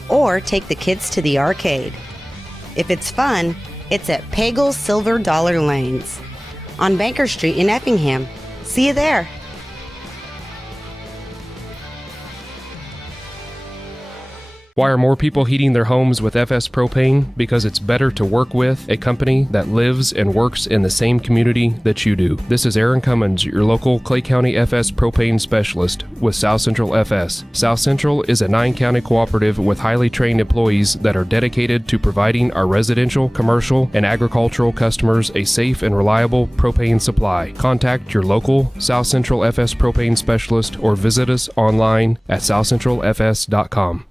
or take the kids to the arcade. If it's fun, it's at Pagel's Silver Dollar Lanes on Banker Street in Effingham. See you there. Why are more people heating their homes with FS Propane? Because it's better to work with a company that lives and works in the same community that you do. This is Aaron Cummins, your local Clay County FS Propane specialist with South Central FS. South Central is a 9-county cooperative with highly trained employees that are dedicated to providing our residential, commercial, and agricultural customers a safe and reliable propane supply. Contact your local South Central FS Propane specialist or visit us online at southcentralfs.com.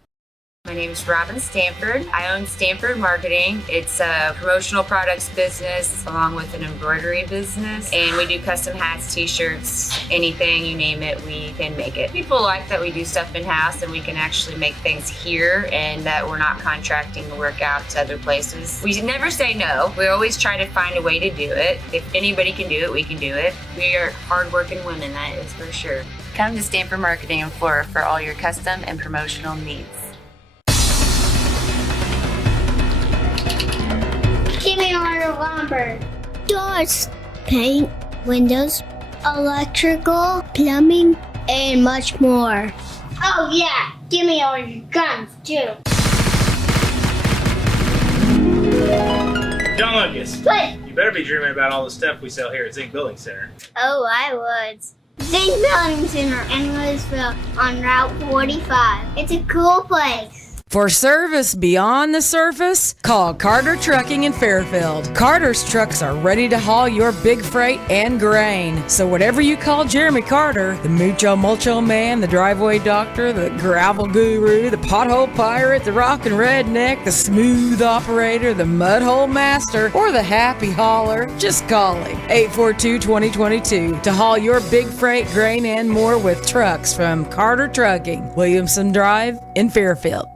My name is Robin Stanford. I own Stanford Marketing. It's a promotional products business along with an embroidery business. And we do custom hats, t-shirts, anything, you name it, we can make it. People like that we do stuff in-house and we can actually make things here and that we're not contracting the work out to other places. We never say no. We always try to find a way to do it. If anybody can do it, we can do it. We are hardworking women, that is for sure. Come to Stanford Marketing in Flora for all your custom and promotional needs. Give me all your lumber. Doors, paint, windows, electrical, plumbing, and much more. Oh yeah, give me all your guns too. John Lucas. What? You better be dreaming about all the stuff we sell here at Zink Building Center. Oh, I would. Zink Building Center in Louisville on Route 45. It's a cool place. For service beyond the surface, call Carter Trucking in Fairfield. Carter's trucks are ready to haul your big freight and grain. So whatever you call Jeremy Carter, the Mucho Mulcho Man, the driveway doctor, the gravel guru, the pothole pirate, the rockin' redneck, the smooth operator, the mudhole master, or the happy hauler, just call him. 842-2022 to haul your big freight, grain, and more with trucks from Carter Trucking, Williamson Drive in Fairfield.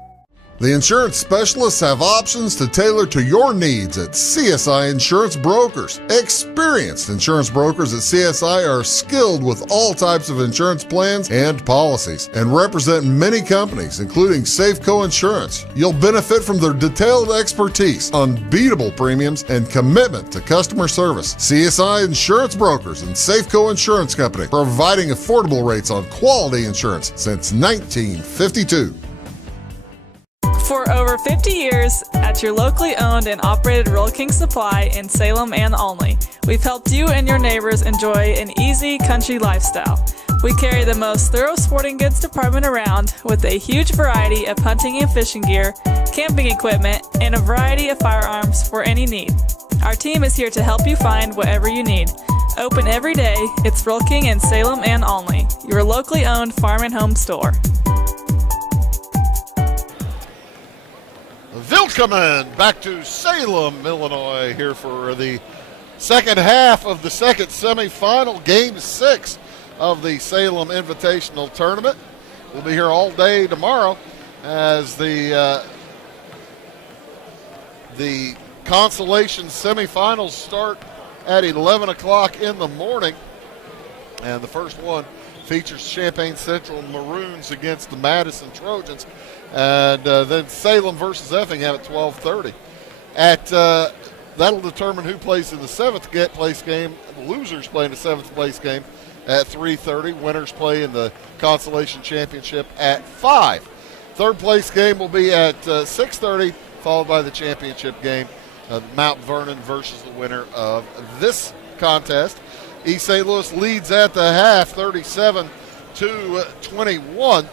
The insurance specialists have options to tailor to your needs at CSI Insurance Brokers. Experienced insurance brokers at CSI are skilled with all types of insurance plans and policies and represent many companies, including Safeco Insurance. You'll benefit from their detailed expertise, unbeatable premiums, and commitment to customer service. CSI Insurance Brokers and Safeco Insurance Company, providing affordable rates on quality insurance since 1952. For over 50 years, at your locally owned and operated Royal King Supply in Salem and Olney, we've helped you and your neighbors enjoy an easy country lifestyle. We carry the most thorough sporting goods department around with a huge variety of hunting and fishing gear, camping equipment, and a variety of firearms for any need. Our team is here to help you find whatever you need. Open every day, it's Royal King in Salem and Olney, your locally owned farm and home store. Willkommen back to Salem, Illinois, here for the second half of the second semifinal, Game 6 of the Salem Invitational Tournament. We'll be here all day tomorrow as the consolation semifinals start at 11 o'clock in the morning. And the first one features Champaign Central Maroons against the Madison Trojans. And then Salem versus Effingham at 12:30. That'll determine who plays in the seventh place game. The losers play in the seventh place game at 3:30. Winners play in the Consolation Championship at 5. Third place game will be at 6:30, followed by the championship game, Mount Vernon versus the winner of this contest. East St. Louis leads at the half, 37-21.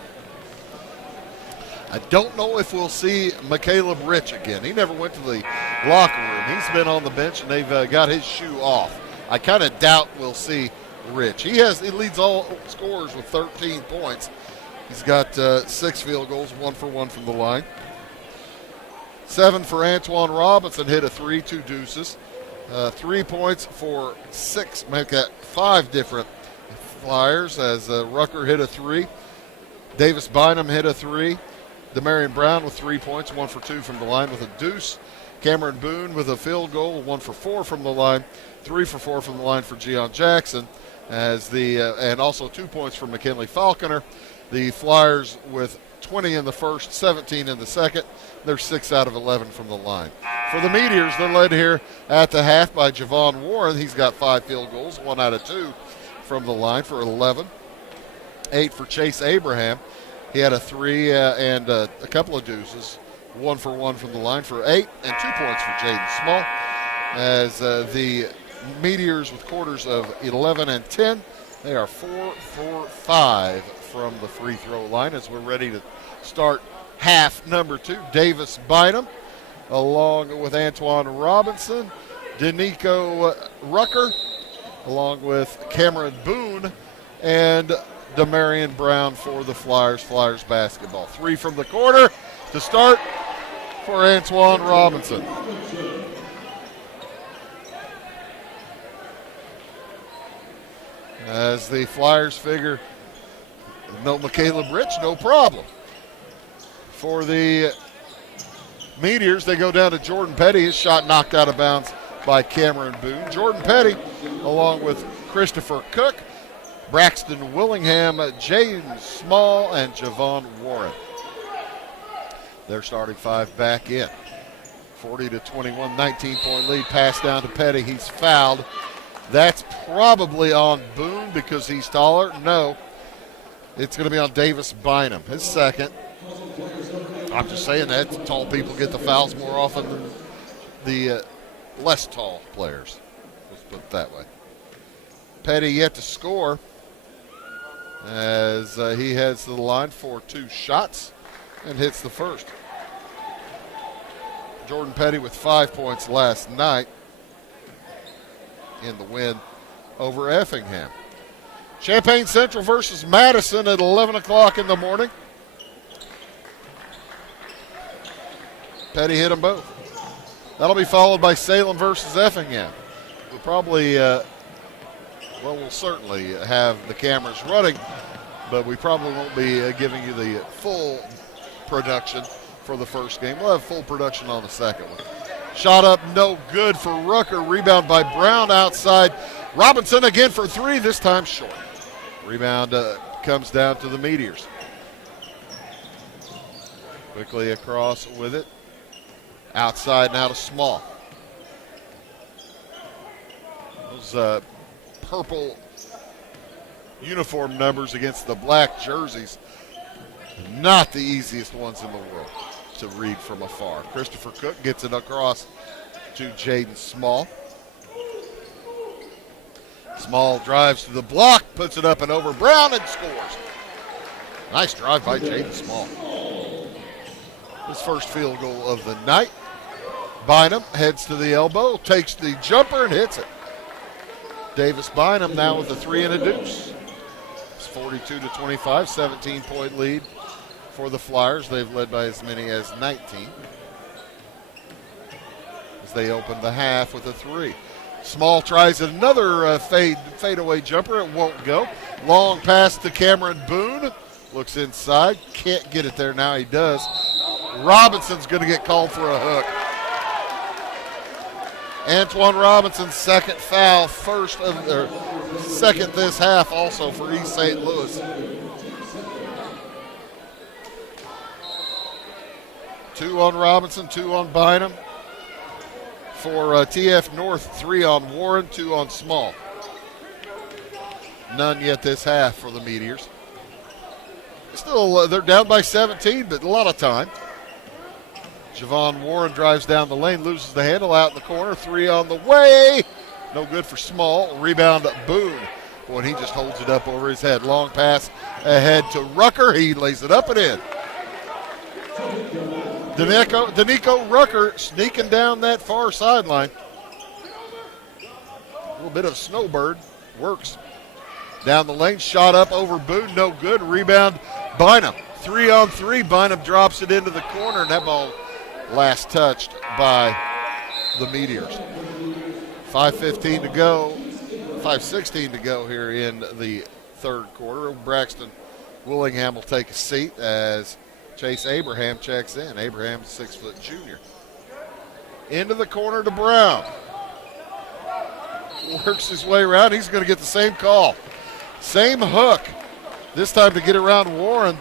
I don't know if we'll see McCaleb Rich again. He never went to the locker room. He's been on the bench, and they've got his shoe off. I kind of doubt we'll see Rich. He leads all scorers with 13 points. He's got 6 field goals, 1 for 1 from the line. 7 for Antoine Robinson, hit a 3, 2 deuces. 3 points for 6, make that 5 different Flyers as Rucker hit a 3. Davis Bynum hit a 3. Demarion Brown with 3 points, 1 for 2 from the line with a deuce. Cameron Boone with a field goal, 1 for 4 from the line, 3 for 4 from the line for Gian Jackson, and also 2 points for McKinley Falconer. The Flyers with 20 in the first, 17 in the second. They're 6 out of 11 from the line. For the Meteors, they're led here at the half by Javon Warren. He's got 5 field goals, 1 out of 2 from the line for 11. 8 for Chase Abraham. He had a 3 and a couple of deuces, 1 for 1 from the line for 8, and 2 points for Jaden Small. As the Meteors with quarters of 11 and 10, they are 4 for 5 from the free throw line as we're ready to start half number 2. Davis Bynum, along with Antoine Robinson, Denico Rucker, along with Cameron Boone, and Demarion Brown for the Flyers. Flyers basketball. 3 from the corner to start for Antoine Robinson. As the Flyers figure, no McCaleb Rich, no problem. For the Meteors, they go down to Jordan Petty. His shot knocked out of bounds by Cameron Boone. Jordan Petty, along with Christopher Cook, Braxton Willingham, James Small, and Javon Warren. Their starting 5 back in. 40-21, 19-point lead. Pass down to Petty. He's fouled. That's probably on Boone because he's taller. No, it's going to be on Davis Bynum, his second. I'm just saying that tall people get the fouls more often than the less tall players. Let's put it that way. Petty yet to score as he heads to the line for 2 shots and hits the first. Jordan Petty with 5 points last night in the win over Effingham. Champaign Central versus Madison at 11 o'clock in the morning. Petty hit them both. That'll be followed by Salem versus Effingham. We'll probably, we'll certainly have the cameras running, but we probably won't be giving you the full production for the first game. We'll have full production on the second one. Shot up, no good for Rucker. Rebound by Brown outside. Robinson again for 3, this time short. Rebound comes down to the Meteors. Quickly across with it. Outside now to Small. Those purple uniform numbers against the black jerseys, not the easiest ones in the world to read from afar. Christopher Cook gets it across to Jaden Small. Small drives to the block, puts it up and over Brown and scores. Nice drive by Jaden Small. His first field goal of the night. Bynum heads to the elbow, takes the jumper and hits it. Davis Bynum now with a 3 and a deuce. It's 42-25, 17-point lead for the Flyers. They've led by as many as 19 as they open the half with a 3. Small tries another fadeaway jumper. It won't go. Long pass to Cameron Boone. Looks inside. Can't get it there. Now he does. Robinson's going to get called for a hook. Antoine Robinson's second foul, second this half also for East St. Louis. 2 on Robinson, 2 on Bynum. For TF North, 3 on Warren, 2 on Small. None yet this half for the Meteors. Still, they're down by 17, but a lot of time. Javon Warren drives down the lane, loses the handle out in the corner. 3 on the way. No good for Small. Rebound Boone. Boy, he just holds it up over his head. Long pass ahead to Rucker. He lays it up and in. Danico Rucker sneaking down that far sideline. A little bit of snowbird. Works. Down the lane, shot up over Boone. No good. Rebound Bynum. 3 on 3. Bynum drops it into the corner, and that ball last touched by the Meteors. 5:15 to go. 5:16 to go here in the third quarter. Braxton Willingham will take a seat as Chase Abraham checks in. Abraham's a 6-foot junior. Into the corner to Brown. Works his way around. He's going to get the same call. Same hook. This time to get around Warren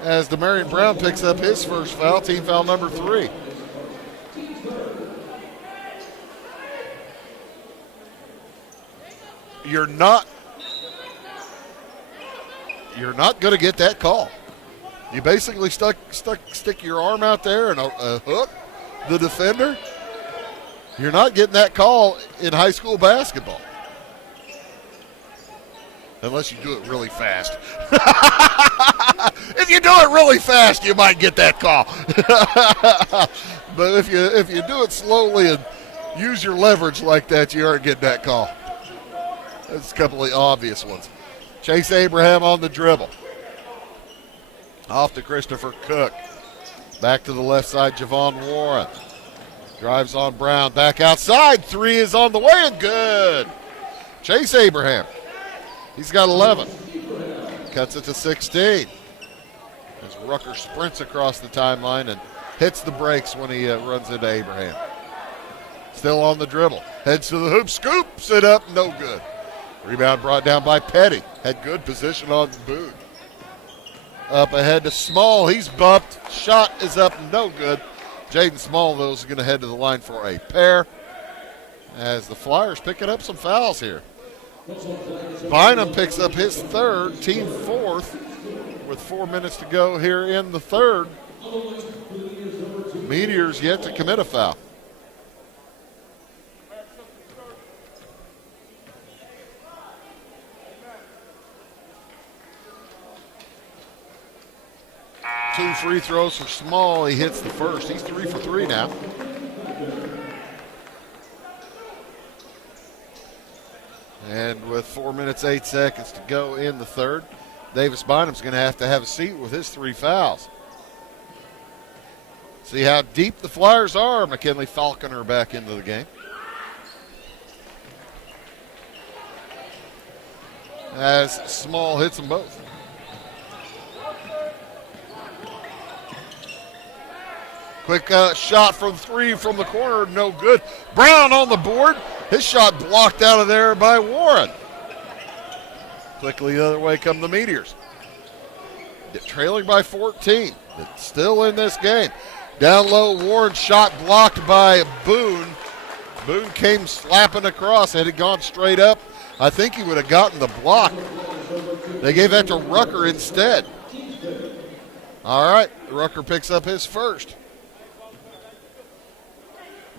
as Demarion Brown picks up his first foul. Team foul number 3. You're not going to get that call. You basically stick your arm out there and a hook the defender. You're not getting that call in high school basketball. Unless you do it really fast. If you do it really fast, you might get that call. But if you do it slowly and use your leverage like that, you aren't getting that call. That's a couple of obvious ones. Chase Abraham on the dribble. Off to Christopher Cook. Back to the left side, Javon Warren. Drives on Brown. Back outside. 3 is on the way and good. Chase Abraham. He's got 11. Cuts it to 16. As Rucker sprints across the timeline and hits the brakes when he runs into Abraham. Still on the dribble. Heads to the hoop. Scoops it up. No good. Rebound brought down by Petty. Had good position on Boone. Up ahead to Small. He's bumped. Shot is up. No good. Jaden Small, though, is going to head to the line for a pair. As the Flyers picking up some fouls here. Bynum picks up his third, team fourth, with 4 minutes to go here in the third. Meteors yet to commit a foul. Two free throws for Small. He hits the first. He's 3 for 3 now. And with 4 minutes, 8 seconds to go in the third, Davis Bynum's going to have a seat with his 3 fouls. See how deep the Flyers are. McKinley Falconer back into the game. As Small hits them both. Quick shot from 3 from the corner, no good. Brown on the board. His shot blocked out of there by Warren. Quickly the other way come the Meteors. Trailing by 14. It's still in this game. Down low, Warren shot blocked by Boone. Boone came slapping across. Had it gone straight up, I think he would have gotten the block. They gave that to Rucker instead. All right, Rucker picks up his first.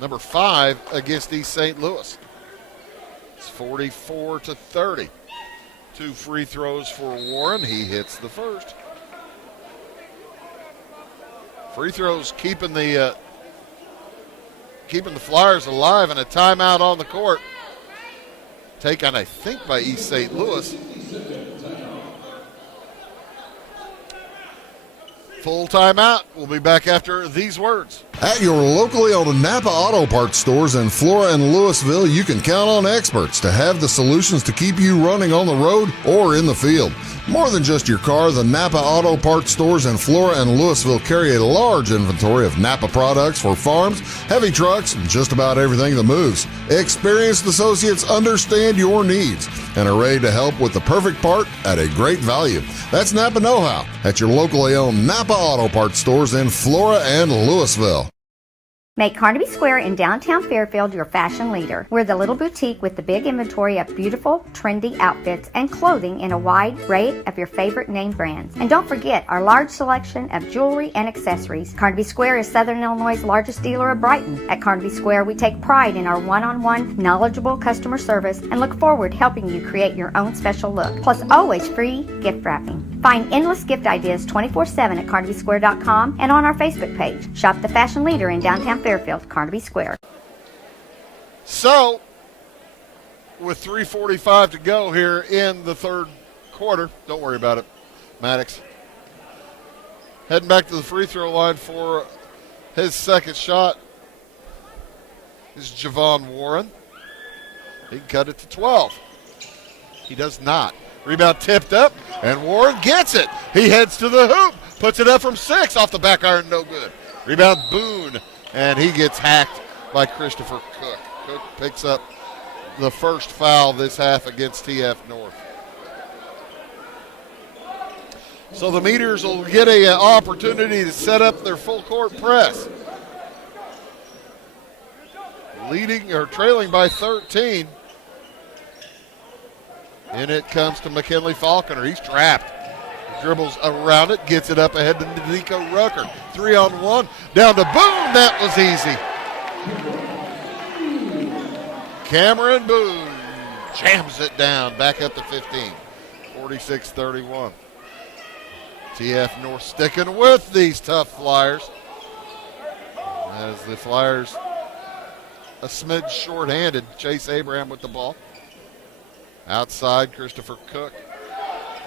Number 5 against East St. Louis. It's 44-30. 2 free throws for Warren. He hits the first. Free throws keeping the Flyers alive, and a timeout on the court. Taken, I think, by East St. Louis. Full timeout. We'll be back after these words. At your locally owned Napa Auto Parts stores in Flora and Louisville, you can count on experts to have the solutions to keep you running on the road or in the field. More than just your car, the Napa Auto Parts stores in Flora and Louisville carry a large inventory of Napa products for farms, heavy trucks, and just about everything that moves. Experienced associates understand your needs and are ready to help with the perfect part at a great value. That's Napa Know-How at your locally owned Napa Auto Parts stores in Flora and Louisville. Make Carnaby Square in downtown Fairfield your fashion leader. We're the little boutique with the big inventory of beautiful, trendy outfits and clothing in a wide array of your favorite name brands. And don't forget our large selection of jewelry and accessories. Carnaby Square is Southern Illinois' largest dealer of Brighton. At Carnaby Square, we take pride in our one-on-one, knowledgeable customer service and look forward to helping you create your own special look. Plus, always free gift wrapping. Find endless gift ideas 24/7 at CarnabySquare.com and on our Facebook page. Shop the fashion leader in downtown Fairfield, Carnaby Square. So, with 3:45 to go here in the third quarter, don't worry about it, Maddox. Heading back to the free throw line for his second shot is Javon Warren. He can cut it to 12. He does not. Rebound tipped up, and Warren gets it. He heads to the hoop, puts it up from 6 off the back iron, no good. Rebound Boone, and he gets hacked by Christopher Cook. Cook picks up the first foul this half against TF North. So the Meteors will get an opportunity to set up their full court press. Leading or trailing by 13. And it comes to McKinley Falconer. He's trapped. Dribbles around it, gets it up ahead to Nico Rucker. 3-on-1, down to Boone. That was easy. Cameron Boone jams it down, back up to 15. 46-31. TF North sticking with these tough Flyers. As the Flyers a smidge short-handed. Chase Abraham with the ball. Outside, Christopher Cook.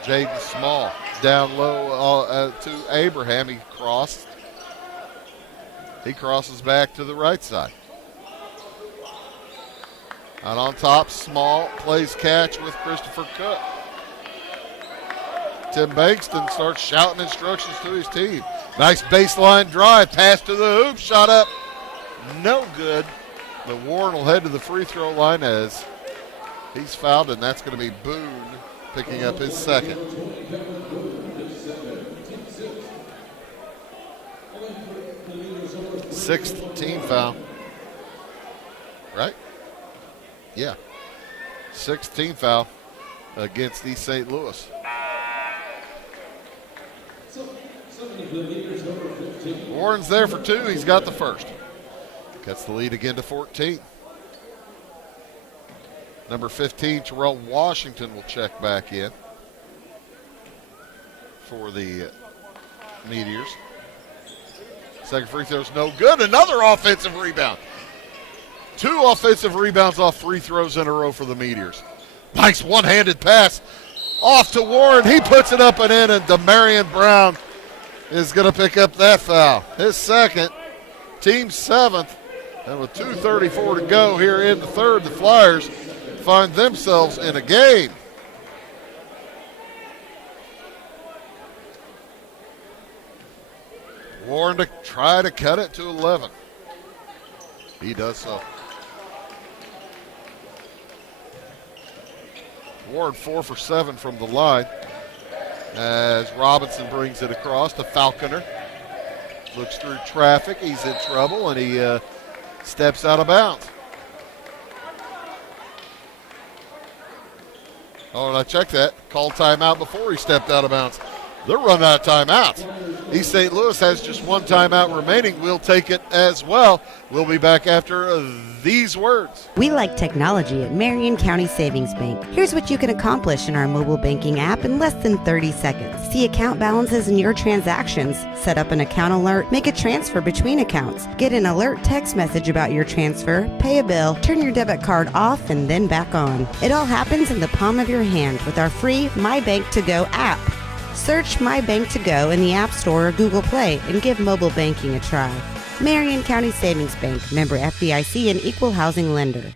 Jaden Small down low to Abraham. He crossed. He crosses back to the right side. Out on top, Small plays catch with Christopher Cook. Tim Bankston starts shouting instructions to his team. Nice baseline drive, pass to the hoop, shot up. No good. But Warren will head to the free throw line as he's fouled, and that's going to be Boone picking up his second. Sixth team foul. Right? Yeah. Sixth team foul against East St. Louis. Warren's there for 2. He's got the first. Cuts the lead again to 14. Number 15, Terrell Washington, will check back in for the Meteors. Second free throw's no good. Another offensive rebound. 2 offensive rebounds off free throws in a row for the Meteors. Nice one-handed pass off to Warren. He puts it up and in, and Demarion Brown is going to pick up that foul. His second, team 7th. And with 2:34 to go here in the third, the Flyers find themselves in a game. Warren to try to cut it to 11. He does so. Warren 4 for 7 from the line as Robinson brings it across to Falconer. Looks through traffic. He's in trouble, and he steps out of bounds. Oh, and I checked that. Called timeout before he stepped out of bounds. They're running out of timeouts. East St. Louis has just 1 timeout remaining. We'll take it as well. We'll be back after these words. We like technology at Marion County Savings Bank. Here's what you can accomplish in our mobile banking app in less than 30 seconds. See account balances in your transactions, set up an account alert, make a transfer between accounts, get an alert text message about your transfer, pay a bill, turn your debit card off and then back on. It all happens in the palm of your hand with our free My Bank to Go app. Search My Bank to Go in the App Store or Google Play and give mobile banking a try. Marion County Savings Bank, member FDIC and equal housing lender.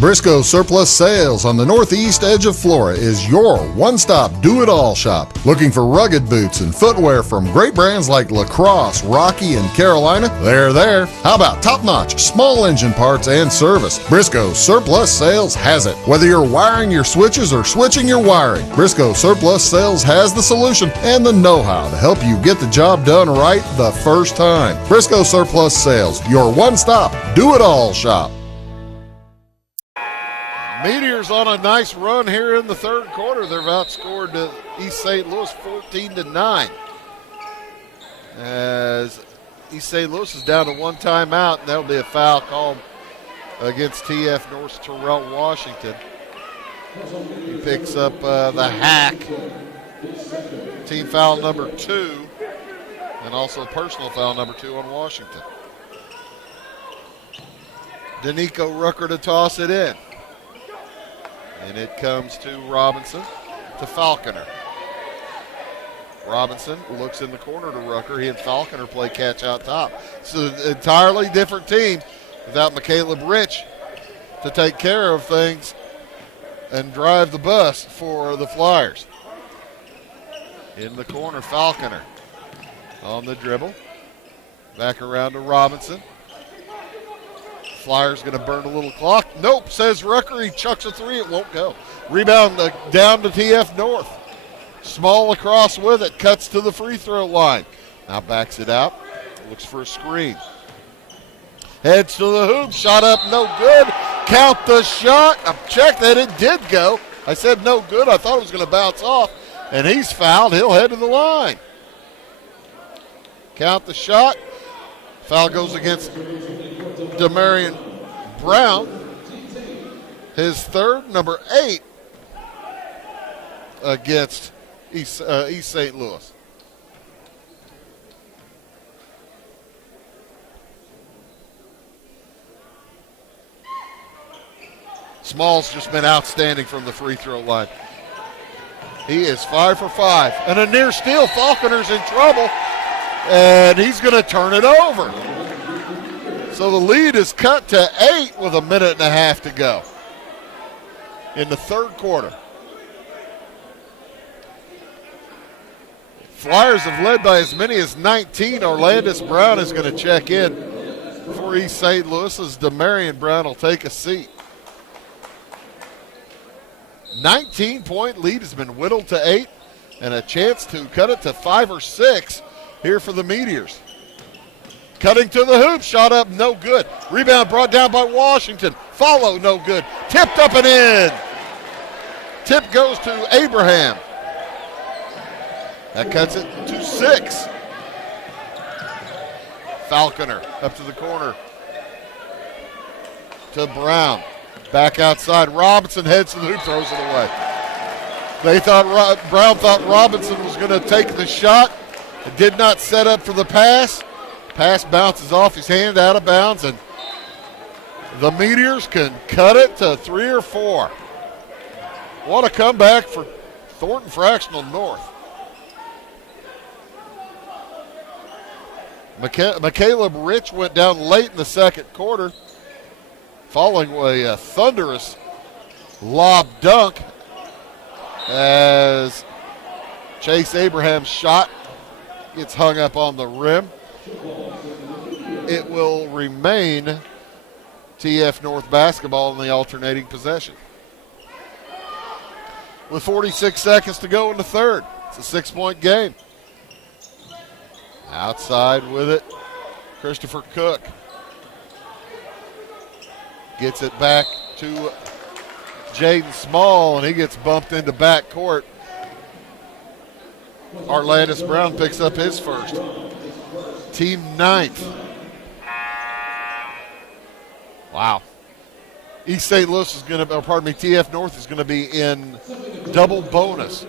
Briscoe Surplus Sales on the northeast edge of Flora is your one-stop do-it-all shop. Looking for rugged boots and footwear from great brands like Lacrosse, Rocky, and Carolina? They're there. How about top-notch small engine parts and service? Briscoe Surplus Sales has it. Whether you're wiring your switches or switching your wiring, Briscoe Surplus Sales has the solution and the know-how to help you get the job done right the first time. Briscoe Surplus Sales, your one-stop do-it-all shop. Meteors on a nice run here in the third quarter. They've outscored East St. Louis 14-9. As East St. Louis is down to one timeout, and that'll be a foul called against TF North's Terrell Washington. He picks up the hack. Team foul number 2, and also personal foul number 2 on Washington. Danico Rucker to toss it in. And it comes to Robinson, to Falconer. Robinson looks in the corner to Rucker. He and Falconer play catch out top. It's an entirely different team without McCaleb Rich to take care of things and drive the bus for the Flyers. In the corner, Falconer on the dribble. Back around to Robinson. Flyers going to burn a little clock. Nope, says Rucker. He chucks a three. It won't go. Rebound down to TF North. Small across with it. Cuts to the free throw line. Now backs it out. Looks for a screen. Heads to the hoop. Shot up, no good. Count the shot. I checked that it did go. I said no good. I thought it was going to bounce off. And he's fouled. He'll head to the line. Count the shot. Foul goes against Demarion Brown. His third, number 8, against East St. Louis. Small's just been outstanding from the free throw line. He is 5 for 5. And a near steal. Falconer's in trouble. And he's going to turn it over. So the lead is cut to 8 with a minute and a half to go in the third quarter. Flyers have led by as many as 19. Orlandis Brown is going to check in for East St. Louis as Demarion Brown will take a seat. 19-point lead has been whittled to 8 and a chance to cut it to 5 or 6 here for the Meteors. Cutting to the hoop, shot up, no good. Rebound brought down by Washington. Follow, no good. Tipped up and in. Tip goes to Abraham. That cuts it to 6. Falconer up to the corner to Brown. Back outside. Robinson heads to the hoop, throws it away. Brown thought Robinson was going to take the shot. It did not set up for the pass. Pass bounces off his hand, out of bounds, and the Meteors can cut it to 3 or 4. What a comeback for Thornton Fractional North. McCaleb Rich went down late in the second quarter, following a thunderous lob dunk as Chase Abraham's shot gets hung up on the rim. It will remain TF North basketball in the alternating possession. With 46 seconds to go in the third, it's a 6-point game. Outside with it, Christopher Cook gets it back to Jaden Small, and he gets bumped into backcourt. Orlandis Brown picks up his first. Team 9th. Wow. East St. Louis is going to, TF North is going to be in double bonus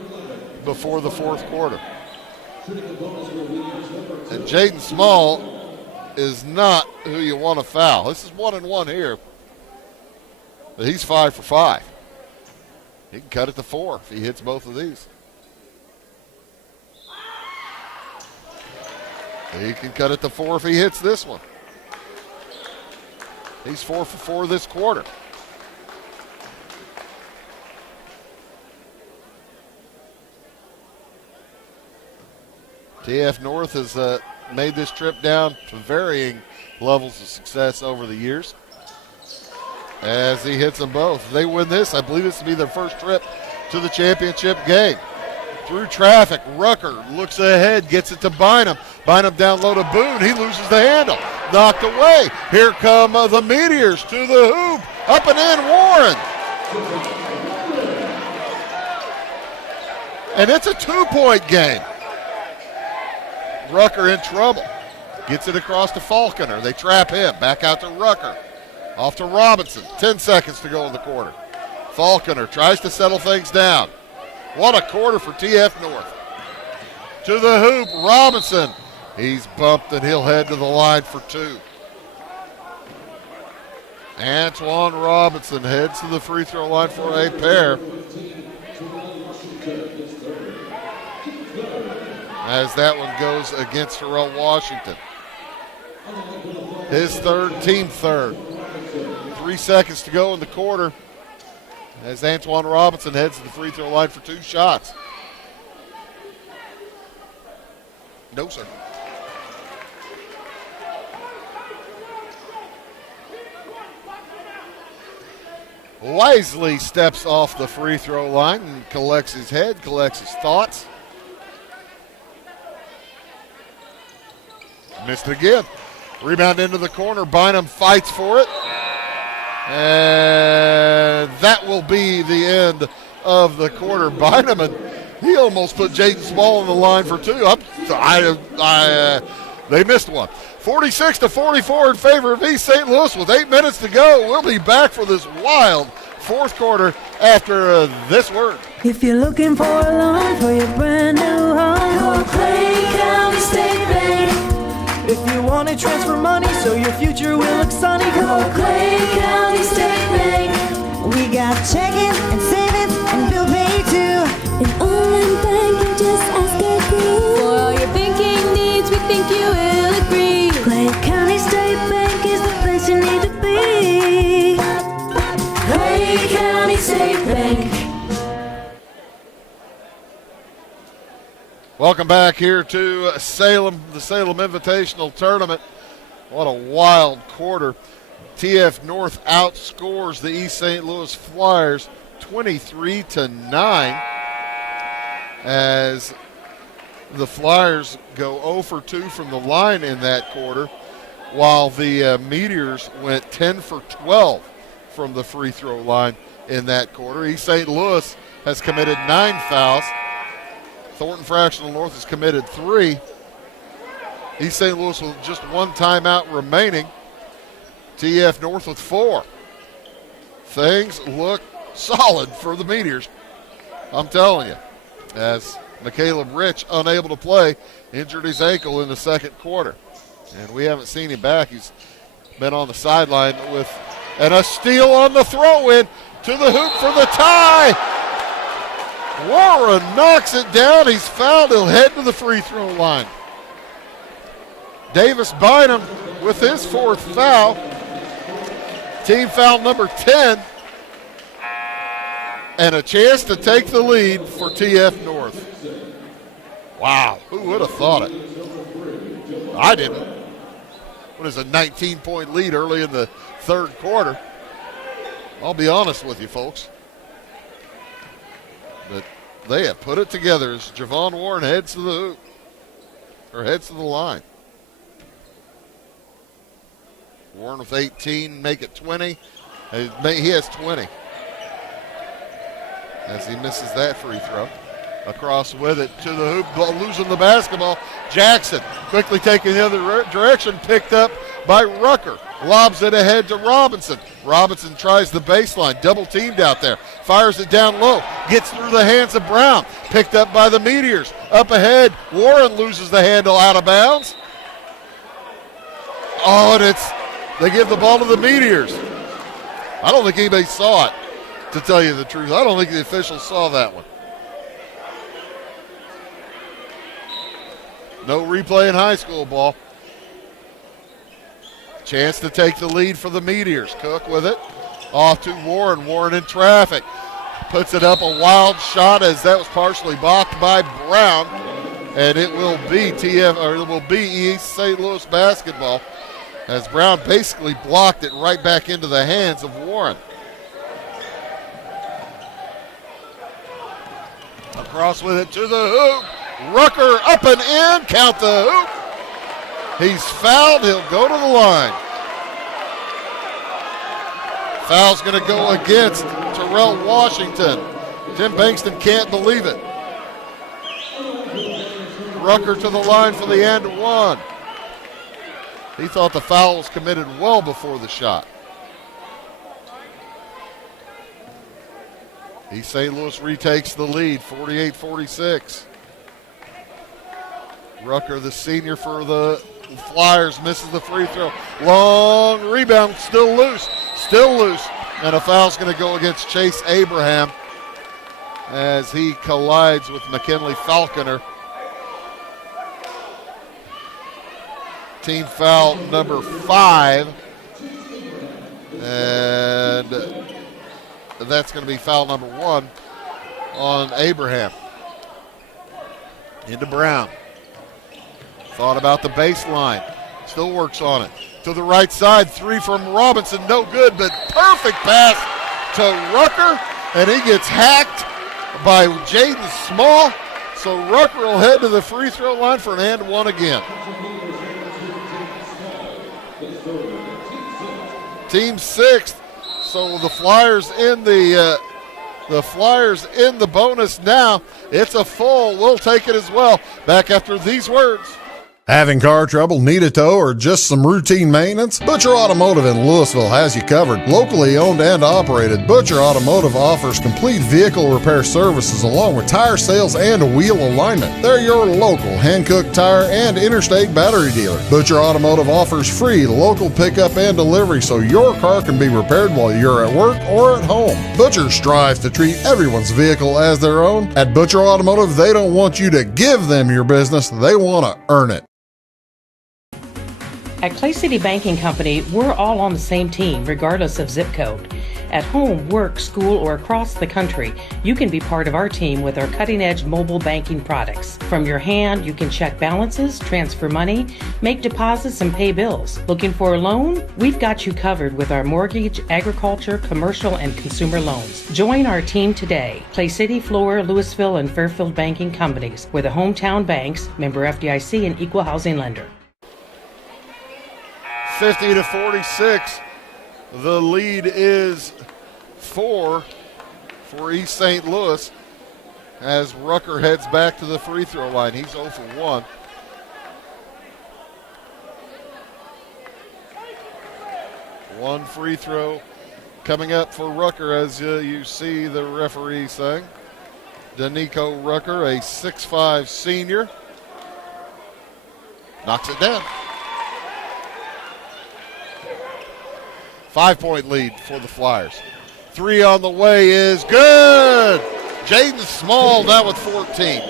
before the fourth quarter. And Jaden Small is not who you want to foul. This is 1-1 here. But he's 5 for 5. He can cut it to 4 if he hits both of these. He can cut it to 4 if he hits this one. He's 4 for 4 this quarter. TF North has made this trip down to varying levels of success over the years as he hits them both. If they win this, I believe this will be their first trip to the championship game. Through traffic, Rucker looks ahead, gets it to Bynum. Bynum down low to Boone. He loses the handle. Knocked away. Here come the Meteors to the hoop. Up and in, Warren. And it's a 2-point game. Rucker in trouble. Gets it across to Falconer. They trap him. Back out to Rucker. Off to Robinson. 10 seconds to go in the quarter. Falconer tries to settle things down. What a quarter for TF North. To the hoop, Robinson. He's bumped and he'll head to the line for 2. Antoine Robinson heads to the free throw line for a pair. As that one goes against Terrell Washington. His third, team third. 3 seconds to go in the quarter as Antoine Robinson heads to the free throw line for 2 shots. No, sir. Wisely steps off the free throw line and collects his head, collects his thoughts. Missed it again. Rebound into the corner. Bynum fights for it. And that will be the end of the quarter. Bynum, and he almost put Jaden Small on the line for 2. They missed one. 46-44 in favor of East St. Louis with 8 minutes to go. We'll be back for this wild fourth quarter after this word. If you're looking for a loan for your brand new home, call Clay County State Bank. If you want to transfer money so your future will look sunny, call Clay County State Bank. We got checking and savings and bill pay too. An online bank, you just ask a group. For all your banking needs, we think you will agree. Clay County State Bank is the place you need to be. Clay County State Bank. Welcome back here to Salem, the Salem Invitational Tournament. What a wild quarter. TF North outscores the East St. Louis Flyers 23-9 as the Flyers go 0 for 2 from the line in that quarter, while the Meteors went 10 for 12 from the free throw line in that quarter. East St. Louis has committed 9 fouls. Thornton Fractional North has committed 3. East St. Louis with just 1 timeout remaining. TF North with 4. Things look solid for the Meteors, I'm telling you. As McCaleb Rich, unable to play, injured his ankle in the second quarter. And we haven't seen him back. He's been on the sideline with, and a steal on the throw-in to the hoop for the tie. Warren knocks it down. He's fouled. He'll head to the free throw line. Davis Bynum with his 4th foul. Team foul number 10. And a chance to take the lead for TF North. Wow, who would have thought it? I didn't. What is a 19-point lead early in the third quarter? I'll be honest with you, folks. But they have put it together as Javon Warren heads to the hoop, or heads to the line. Warren with 18, make it 20. He has 20 as he misses that free throw. Across with it to the hoop, losing the basketball. Jackson quickly taking the other direction, picked up by Rucker. Lobs it ahead to Robinson. Robinson tries the baseline, double teamed out there. Fires it down low, gets through the hands of Brown. Picked up by the Meteors. Up ahead, Warren loses the handle, out of bounds. Oh, and they give the ball to the Meteors. I don't think anybody saw it, to tell you the truth. I don't think the officials saw that one. No replay in high school ball. Chance to take the lead for the Meteors. Cook with it. Off to Warren. Warren in traffic. Puts it up, a wild shot as that was partially blocked by Brown. and it will be East St. Louis basketball, as Brown basically blocked it right back into the hands of Warren. Across with it to the hoop. Rucker up and in. Count the hoop. He's fouled. He'll go to the line. Foul's going to go against Terrell Washington. Tim Bankston can't believe it. Rucker to the line for the and one. He thought the foul was committed well before the shot. East St. Louis retakes the lead, 48-46. Rucker, the senior for the Flyers, misses the free throw. Long rebound, still loose. And a foul's going to go against Chase Abraham as he collides with McKinley Falconer. Team foul number 5. And that's going to be foul number 1 on Abraham. Into Brown. Thought about the baseline. Still works on it. To the right side, 3 from Robinson. No good, but perfect pass to Rucker. And he gets hacked by Jaden Small. So Rucker will head to the free throw line for an and one again. Team 6th. So the Flyers in the bonus now. It's a full. We'll take it as well. Back after these words. Having car trouble, need a tow, or just some routine maintenance? Butcher Automotive in Louisville has you covered. Locally owned and operated, Butcher Automotive offers complete vehicle repair services along with tire sales and wheel alignment. They're your local Hankook tire and interstate battery dealer. Butcher Automotive offers free local pickup and delivery so your car can be repaired while you're at work or at home. Butcher strives to treat everyone's vehicle as their own. At Butcher Automotive, they don't want you to give them your business, they want to earn it. At Clay City Banking Company, we're all on the same team, regardless of zip code. At home, work, school, or across the country, you can be part of our team with our cutting-edge mobile banking products. From your hand, you can check balances, transfer money, make deposits, and pay bills. Looking for a loan? We've got you covered with our mortgage, agriculture, commercial, and consumer loans. Join our team today. Clay City, Flora, Louisville, and Fairfield Banking Companies. We're the hometown banks, member FDIC, and equal housing lender. 50-46. The lead is 4 for East St. Louis as Rucker heads back to the free throw line. He's 0 for 1. One free throw coming up for Rucker, as you see the referee saying. Danico Rucker, a 6'5 senior, knocks it down. 5-point lead for the Flyers. 3 on the way is good. Jaden Small now with 14.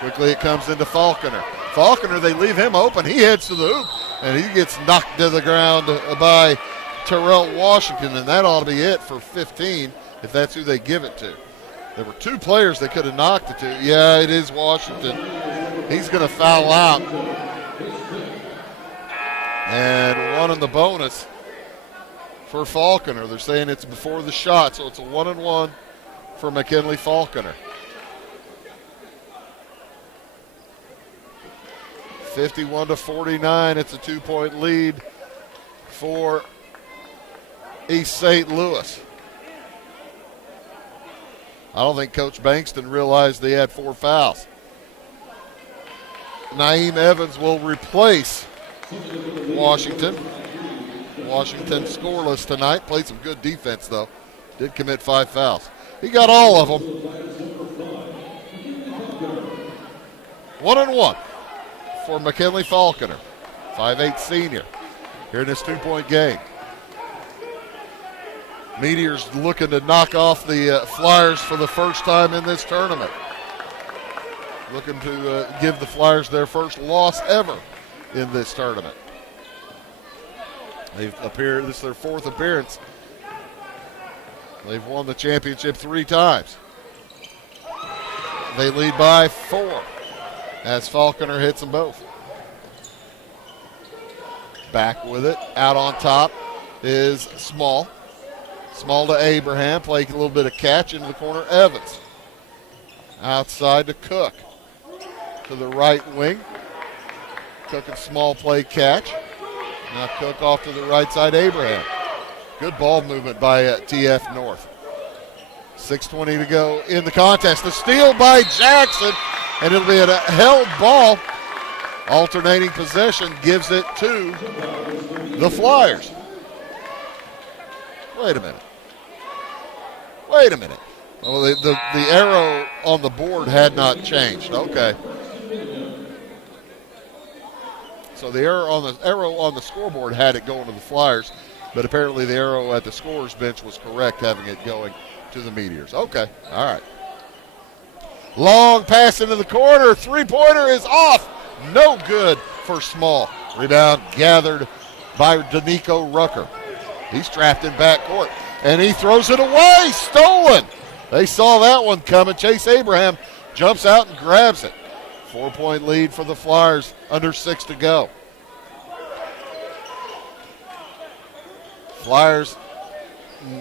Quickly it comes into Falconer. Falconer, they leave him open. He heads to the hoop, and he gets knocked to the ground by Terrell Washington, and that ought to be it for 15 if that's who they give it to. There were 2 players they could have knocked it to. Yeah, it is Washington. He's going to foul out. And 1 in the bonus for Falconer. They're saying it's before the shot, so it's a 1-and-1 for McKinley Falconer. 51-49. It's a 2-point lead for East St. Louis. I don't think Coach Bankston realized they had 4 fouls. Naeem Evans will replace Washington. Washington scoreless tonight. Played some good defense, though. Did commit 5 fouls. He got all of them. 1-and-1 for McKinley Falconer, 5'8 senior, here in this 2-point game. Meteors looking to knock off the Flyers for the first time in this tournament. Looking to give the Flyers their first loss ever in this tournament. They've appeared, this is their 4th appearance. They've won the championship 3 times. They lead by 4 as Falconer hits them both. Back with it. Out on top is Small. Small to Abraham. Play a little bit of catch into the corner. Evans. Outside to Cook. To the right wing. Cook and Small play catch. Now Cook off to the right side. Abraham. Good ball movement by TF North. 6:20 to go in the contest. The steal by Jackson, and it'll be a held ball. Alternating possession gives it to the Flyers. Wait a minute. Well, the arrow on the board had not changed. Okay. So the arrow on the scoreboard had it going to the Flyers, but apparently the arrow at the scorer's bench was correct, having it going to the Meteors. Okay, all right. Long pass into the corner. Three-pointer is off. No good for Small. Rebound gathered by Danico Rucker. He's trapped in backcourt, and he throws it away. Stolen. They saw that one coming. Chase Abraham jumps out and grabs it. 4-point lead for the Flyers, under 6 to go. Flyers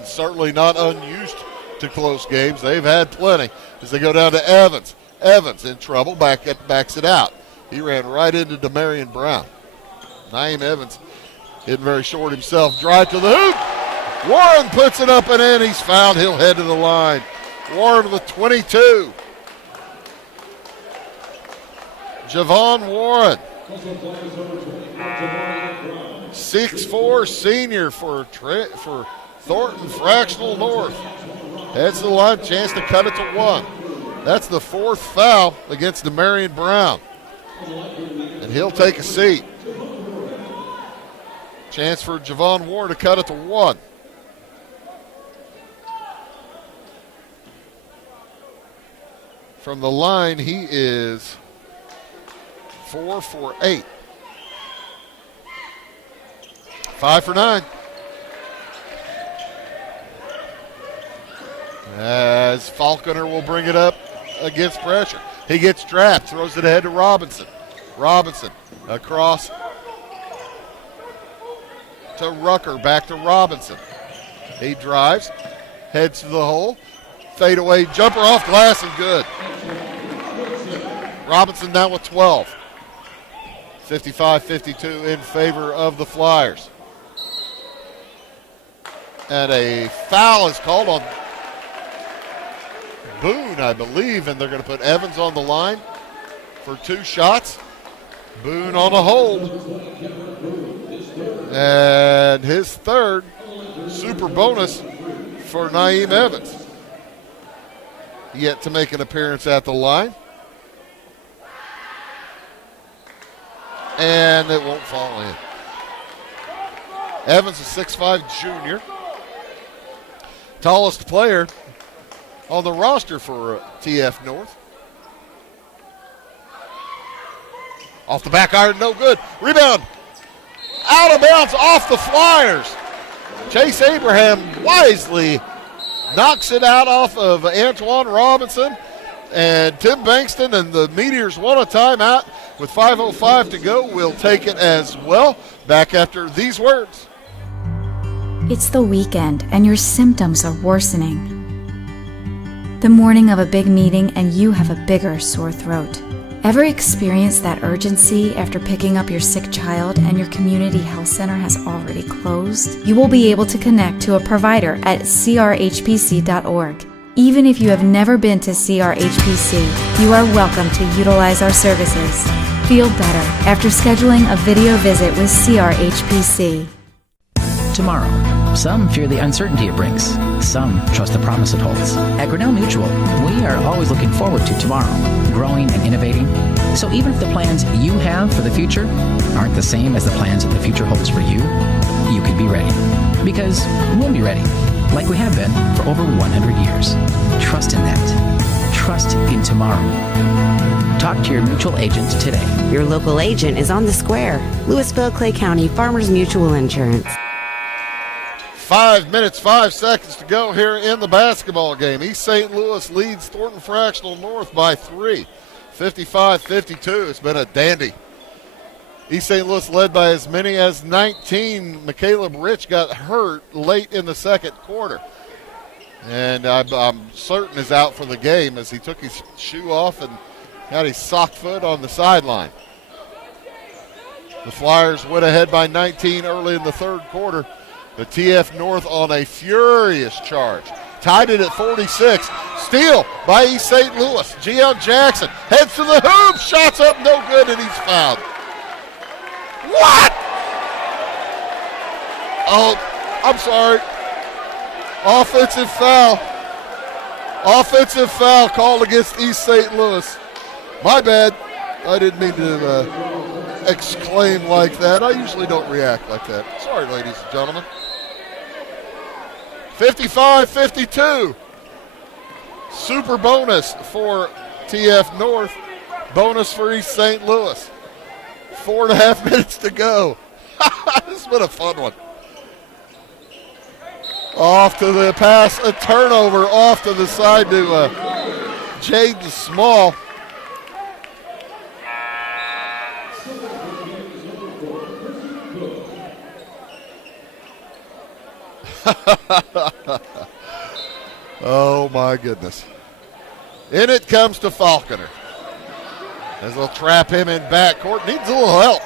certainly not unused to close games. They've had plenty as they go down to Evans. Evans in trouble, backs it out. He ran right into Demarion Brown. Naeem Evans hitting very short himself. Drive to the hoop. Warren puts it up and in. He's fouled. He'll head to the line. Warren with 22. Javon Warren. 6'4" senior for Thornton Fractional North. Heads to the line, chance to cut it to 1. That's the 4th foul against Demarion Brown. And he'll take a seat. Chance for Javon Warren to cut it to 1. From the line, he is 4 for 8. 5 for 9. As Falconer will bring it up against pressure. He gets trapped, throws it ahead to Robinson. Robinson across to Rucker, back to Robinson. He drives, heads to the hole, fade away, jumper off glass and good. Robinson down with 12. 55-52 in favor of the Flyers. And a foul is called on Boone, I believe, and they're going to put Evans on the line for 2 shots. Boone on a hold. And his 3rd super bonus for Naeem Evans. Yet to make an appearance at the line. And it won't fall in. Evans is 6'5" junior. Tallest player on the roster for TF North. Off the back iron, no good. Rebound. Out of bounds off the Flyers. Chase Abraham wisely knocks it out off of Antoine Robinson. And Tim Bankston and the Meteors want a timeout with 5:05 to go. We'll take it as well. Back after these words. It's the weekend and your symptoms are worsening. The morning of a big meeting and you have a bigger sore throat. Ever experienced that urgency after picking up your sick child and your community health center has already closed? You will be able to connect to a provider at crhpc.org. Even if you have never been to CRHPC, you are welcome to utilize our services. Feel better after scheduling a video visit with CRHPC. Tomorrow. Some fear the uncertainty it brings. Some trust the promise it holds. At Grinnell Mutual, we are always looking forward to tomorrow, growing and innovating. So even if the plans you have for the future aren't the same as the plans that the future holds for you, you could be ready. Because we'll be ready, like we have been for over 100 years. Trust in that. Trust in tomorrow. Talk to your mutual agent today. Your local agent is on the square. Louisville, Clay County Farmers Mutual Insurance. 5 minutes, 5 seconds to go here in the basketball game. East St. Louis leads Thornton Fractional North by 3, 55-52. It's been a dandy. East St. Louis led by as many as 19. McCaleb Rich got hurt late in the second quarter. And I'm certain is out for the game as he took his shoe off and got his sock foot on the sideline. The Flyers went ahead by 19 early in the third quarter. The TF North on a furious charge. Tied it at 46. Steal by East St. Louis. Gian Jackson heads to the hoop. Shots up, no good, and he's fouled. What? Oh, I'm sorry. Offensive foul. Offensive foul called against East St. Louis. My bad. I didn't mean to exclaim like that. I usually don't react like that. Sorry, ladies and gentlemen. 55-52. Super bonus for TF North. Bonus for East St. Louis. 4.5 minutes to go. This has been a fun one. Off to the pass, a turnover off to the side to Jaden Small. Oh my goodness. In it comes to Falconer. As they'll trap him in backcourt. Needs a little help.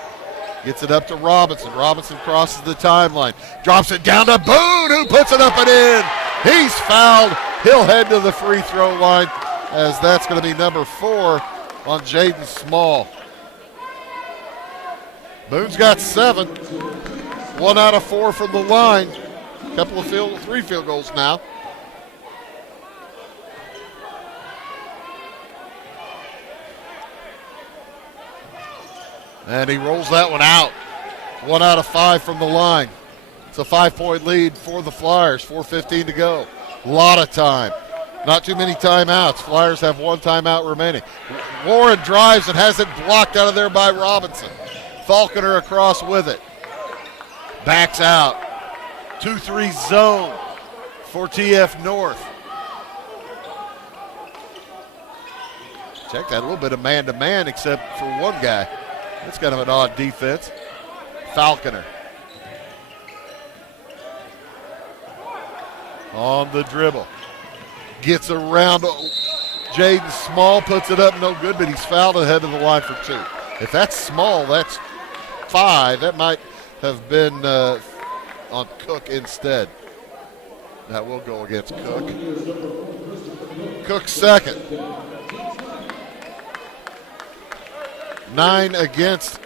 Gets it up to Robinson. Robinson crosses the timeline. Drops it down to Boone, who puts it up and in. He's fouled. He'll head to the free throw line as that's going to be number 4 on Jaden Small. Boone's got 7. 1 out of 4 from the line. Couple of 3 field goals now. And he rolls that one out. 1 out of 5 from the line. It's a 5-point lead for the Flyers. 4:15 to go. A lot of time. Not too many timeouts. Flyers have 1 timeout remaining. Warren drives and has it blocked out of there by Robinson. Falconer across with it. Backs out. 2-3 zone for TF North. Check that, a little bit of man-to-man except for one guy. That's kind of an odd defense. Falconer. On the dribble. Gets around Jaden Small, puts it up, no good, but he's fouled ahead of the line for 2. If that's Small, that's 5. That might have been on Cook instead. That will go against Cook. Cook second. 9 against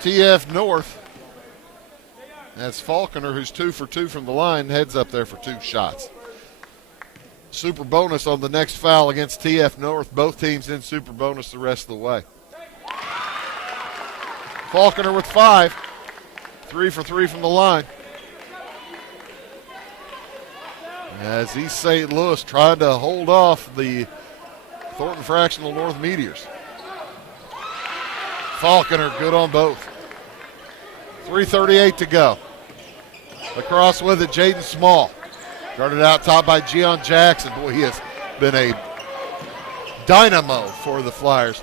TF North. That's Falconer, who's 2 for 2 from the line, heads up there for 2 shots. Super bonus on the next foul against TF North. Both teams in super bonus the rest of the way. Falconer with 5. 3 for 3 from the line. As East St. Louis tried to hold off the Thornton Fractional North Meteors. Falconer good on both. 3:38 to go. Across with it, Jaden Small. Guarded out top by Gian Jackson. Boy, he has been a dynamo for the Flyers.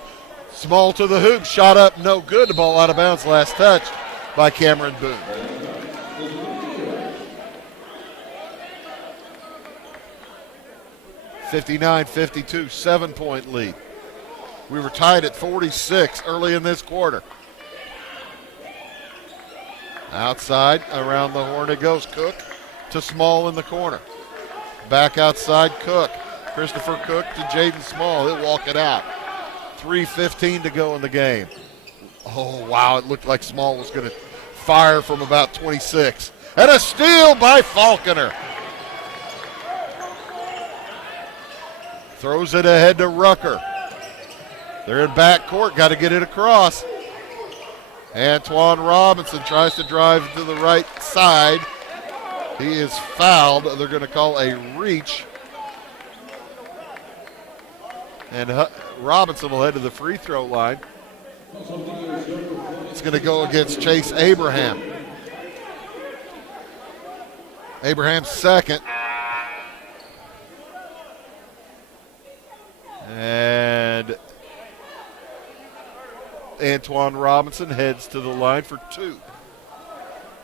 Small to the hoop, shot up, no good. The ball out of bounds, last touch by Cameron Boone. (59-52), 7-point lead. We were tied at 46 early in this quarter. Outside, around the horn it goes. Cook to Small in the corner. Back outside, Cook. Christopher Cook to Jaden Small. He'll walk it out. 3:15 to go in the game. Oh, wow, it looked like Small was going to fire from about 26. And a steal by Falconer. Throws it ahead to Rucker. They're in backcourt, got to get it across. Antoine Robinson tries to drive to the right side. He is fouled. They're going to call a reach. And Robinson will head to the free throw line. It's going to go against Chase Abraham. Abraham's second. And Antoine Robinson heads to the line for 2.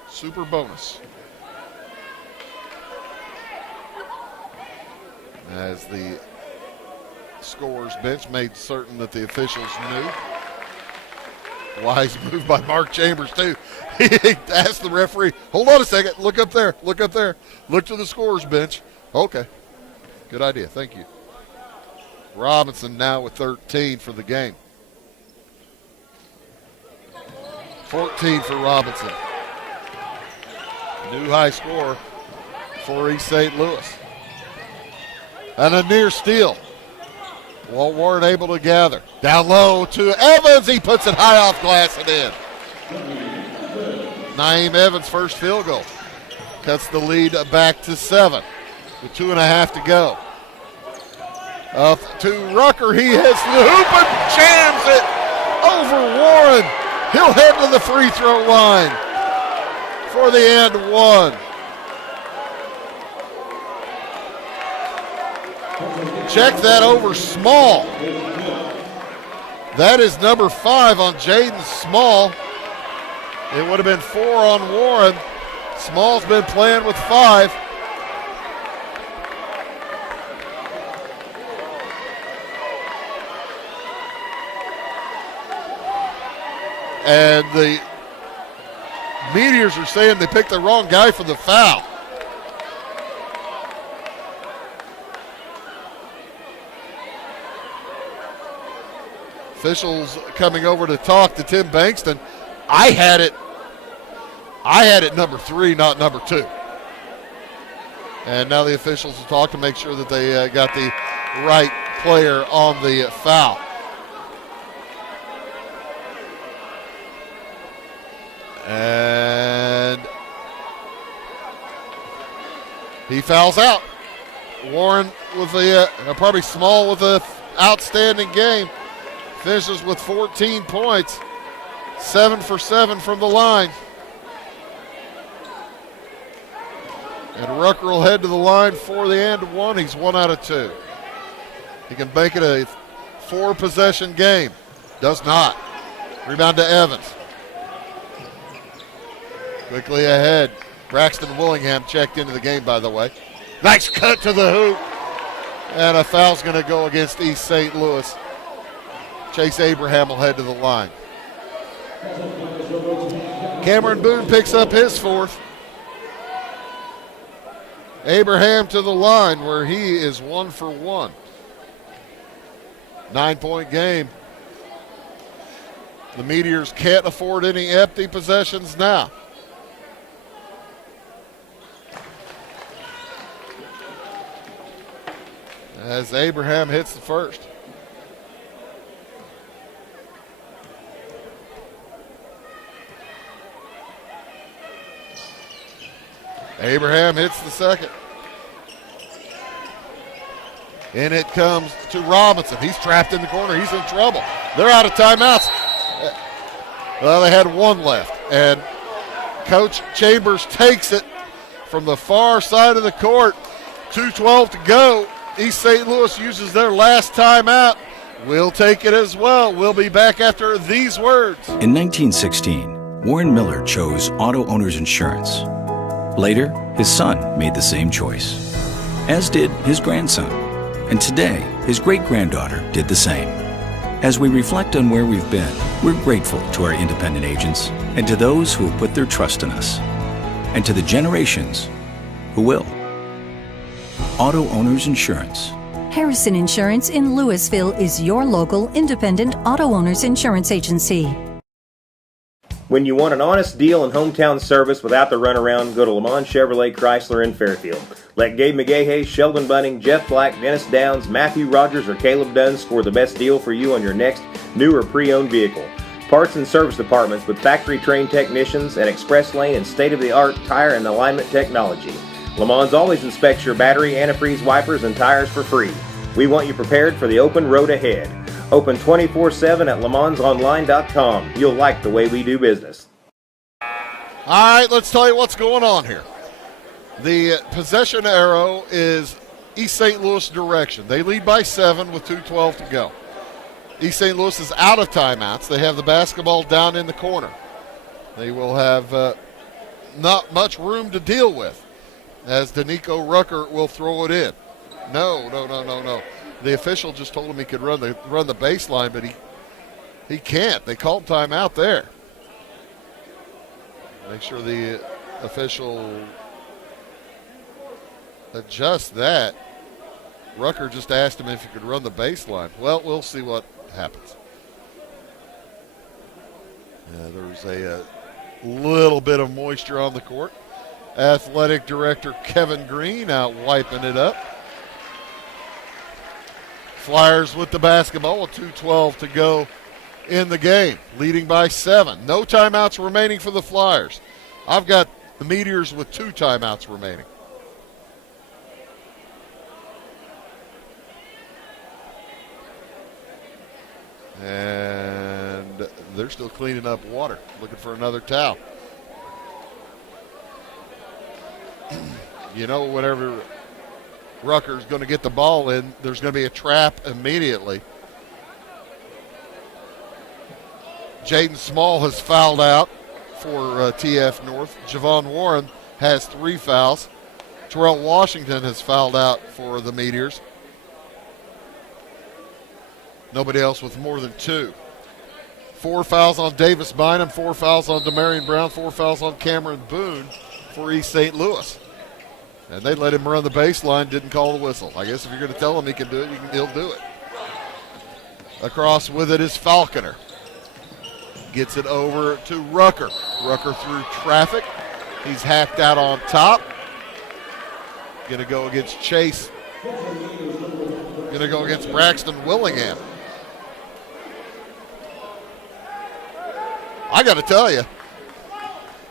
Super bonus. As the scorer's bench made certain that the officials knew. Wise move by Mark Chambers, too. He asked the referee, hold on a second, look up there, look up there. Look to the scorer's bench. Okay, good idea, thank you. Robinson now with 13 for the game. 14 for Robinson. New high score for East St. Louis. And a near steal. Well, Warren able to gather. Down low to Evans. He puts it high off glass and in. Naeem Evans' first field goal. Cuts the lead back to 7 with 2.5 to go. To Rucker. He hits the hoop and jams it over Warren. He'll head to the free throw line for the and one. Check that over Small. That is number 5 on Jaden Small. It would have been 4 on Warren. Small's been playing with 5. And the Meteors are saying they picked the wrong guy for the foul. Officials coming over to talk to Tim Bankston. I had it number 3, not number 2. And now the officials will talk to make sure that they got the right player on the foul. And he fouls out. Warren with the probably Small with an outstanding game. Finishes with 14 points, 7 for 7 from the line. And Rucker will head to the line for the and one. He's 1 out of 2. He can make it a 4-possession game. Does not. Rebound to Evans. Quickly ahead. Braxton Willingham checked into the game, by the way. Nice cut to the hoop. And a foul's going to go against East St. Louis. Chase Abraham will head to the line. Cameron Boone picks up his 4th. Abraham to the line where he is 1 for 1. 9-point game. The Meteors can't afford any empty possessions now. As Abraham hits the first. Abraham hits the second. And it comes to Robinson. He's trapped in the corner. He's in trouble. They're out of timeouts. Well, they had 1 left. And Coach Chambers takes it from the far side of the court. 2:12 to go. East St. Louis uses their last timeout. We'll take it as well. We'll be back after these words. In 1916, Warren Miller chose Auto Owners Insurance. Later, his son made the same choice, as did his grandson. And today, his great-granddaughter did the same. As we reflect on where we've been, we're grateful to our independent agents and to those who have put their trust in us, and to the generations who will. Auto Owners Insurance. Harrison Insurance in Louisville is your local independent auto owners insurance agency. When you want an honest deal and hometown service without the runaround, go to Lamont Chevrolet Chrysler in Fairfield. Let Gabe McGahey, Sheldon Bunning, Jeff Black, Dennis Downs, Matthew Rogers, or Caleb Dunn score the best deal for you on your next new or pre-owned vehicle. Parts and service departments with factory-trained technicians and express lane and state-of-the-art tire and alignment technology. Lamont always inspects your battery, antifreeze, wipers, and tires for free. We want you prepared for the open road ahead. Open 24/7 at LeMansOnline.com. You'll like the way we do business. All right, let's tell you what's going on here. The possession arrow is East St. Louis direction. They lead by 7 with 2:12 to go. East St. Louis is out of timeouts. They have the basketball down in the corner. They will have not much room to deal with as Danico Rucker will throw it in. No. The official just told him he could run the baseline, but he can't. They called timeout there. Make sure the official adjusts that. Rucker just asked him if he could run the baseline. Well, we'll see what happens. There's a little bit of moisture on the court. Athletic director Kevin Green out wiping it up. Flyers with the basketball with 2:12 to go in the game, leading by 7. No timeouts remaining for the Flyers. I've got the Meteors with 2 timeouts remaining. And they're still cleaning up water, looking for another towel. You know, whenever Rucker's going to get the ball in, there's going to be a trap immediately. Jaden Small has fouled out for TF North. Javon Warren has 3 fouls. Terrell Washington has fouled out for the Meteors. Nobody else with more than 2. 4 fouls on Davis Bynum, 4 fouls on Demarion Brown, 4 fouls on Cameron Boone for East St. Louis. And they let him run the baseline, didn't call the whistle. I guess if you're going to tell him he can do it, he'll do it. Across with it is Falconer. Gets it over to Rucker. Rucker through traffic. He's hacked out on top. Going to go against Chase. Going to go against Braxton Willingham. I got to tell you,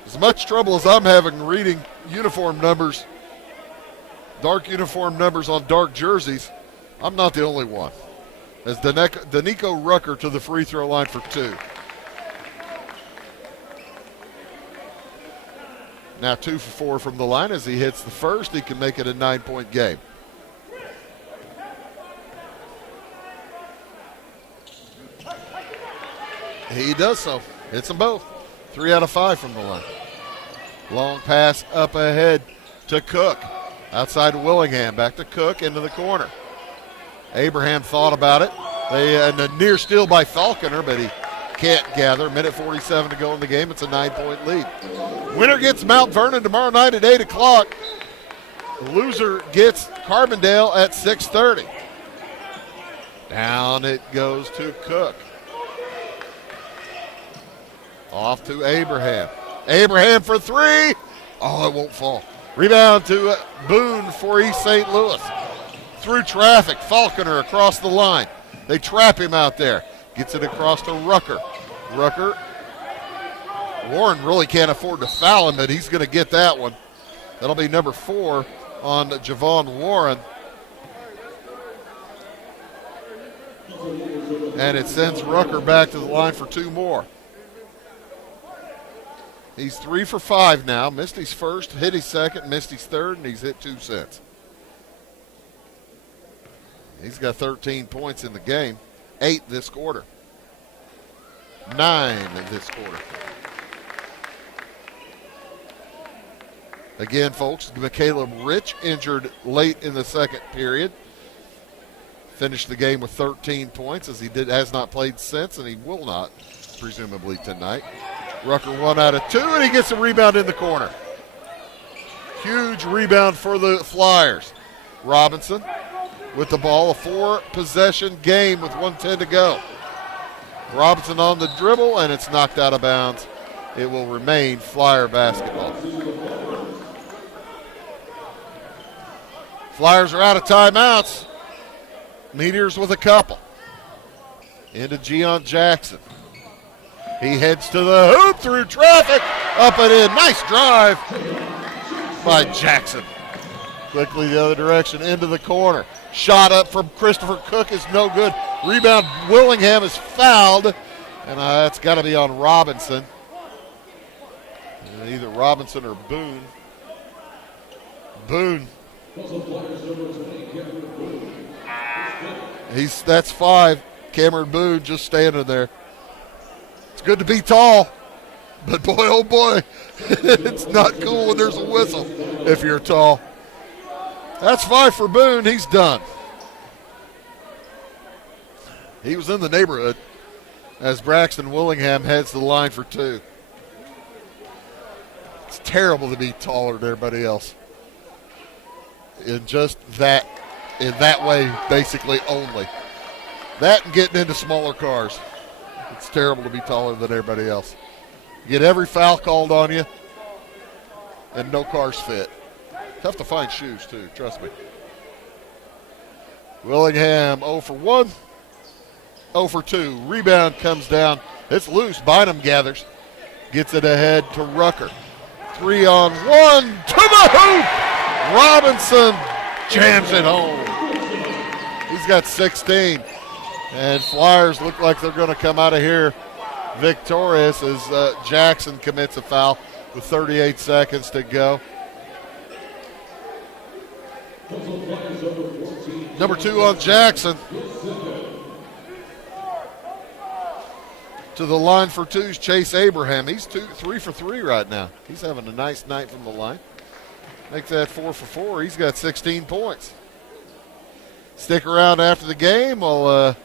as much trouble as I'm having reading uniform numbers, dark uniform numbers on dark jerseys, I'm not the only one. As Danico Rucker to the free throw line for 2. Now 2 for 4 from the line. As he hits the first, he can make it a 9-point game. He does so. Hits them both. 3 out of 5 from the line. Long pass up ahead to Cook. Outside Willingham. Back to Cook into the corner. Abraham thought about it. And a near steal by Falconer, but he can't gather. 1:47 to go in the game. It's a 9-point lead. Winner gets Mount Vernon tomorrow night at 8 o'clock. The loser gets Carbondale at 6:30. Down it goes to Cook. Off to Abraham. Abraham for 3. Oh, it won't fall. Rebound to Boone for East St. Louis. Through traffic, Falconer across the line. They trap him out there. Gets it across to Rucker. Rucker. Warren really can't afford to foul him, but he's going to get that one. That'll be number 4 on Javon Warren. And it sends Rucker back to the line for 2 more. He's 3 for 5 now. Missed his first, hit his second, missed his third, and he's hit 2 since. He's got 13 points in the game. 8 this quarter. 9 this quarter. Again, folks, Caleb Rich injured late in the second period. Finished the game with 13 points as he has not played since, and he will not, presumably, tonight. Rucker 1 out of 2, and he gets a rebound in the corner. Huge rebound for the Flyers. Robinson with the ball, a 4-possession game with 1:10 to go. Robinson on the dribble, and it's knocked out of bounds. It will remain Flyer basketball. Flyers are out of timeouts. Meteors with a couple. Into Gian Jackson. He heads to the hoop through traffic. Up and in. Nice drive by Jackson. Quickly the other direction into the corner. Shot up from Christopher Cook is no good. Rebound, Willingham is fouled. And that's got to be on Robinson. Either Robinson or Boone. Boone. That's 5. Cameron Boone just standing there. It's good to be tall, but boy, oh boy, it's not cool when there's a whistle if you're tall. That's 5 for Boone. He's done. He was in the neighborhood as Braxton Willingham heads to the line for 2. It's terrible to be taller than everybody else. In that way, basically only. That and getting into smaller cars. It's terrible to be taller than everybody else. You get every foul called on you, and no cars fit. Tough to find shoes, too, trust me. Willingham 0 for 1, 0 for 2. Rebound comes down. It's loose. Bynum gathers. Gets it ahead to Rucker. 3-on-1 to the hoop. Robinson jams it home. He's got 16. And Flyers look like they're going to come out of here victorious as Jackson commits a foul with 38 seconds to go. Number 2 on Jackson. To the line for 2 is Chase Abraham. He's 3 for 3 right now. He's having a nice night from the line. Makes that 4 for 4. He's got 16 points. Stick around after the game. We'll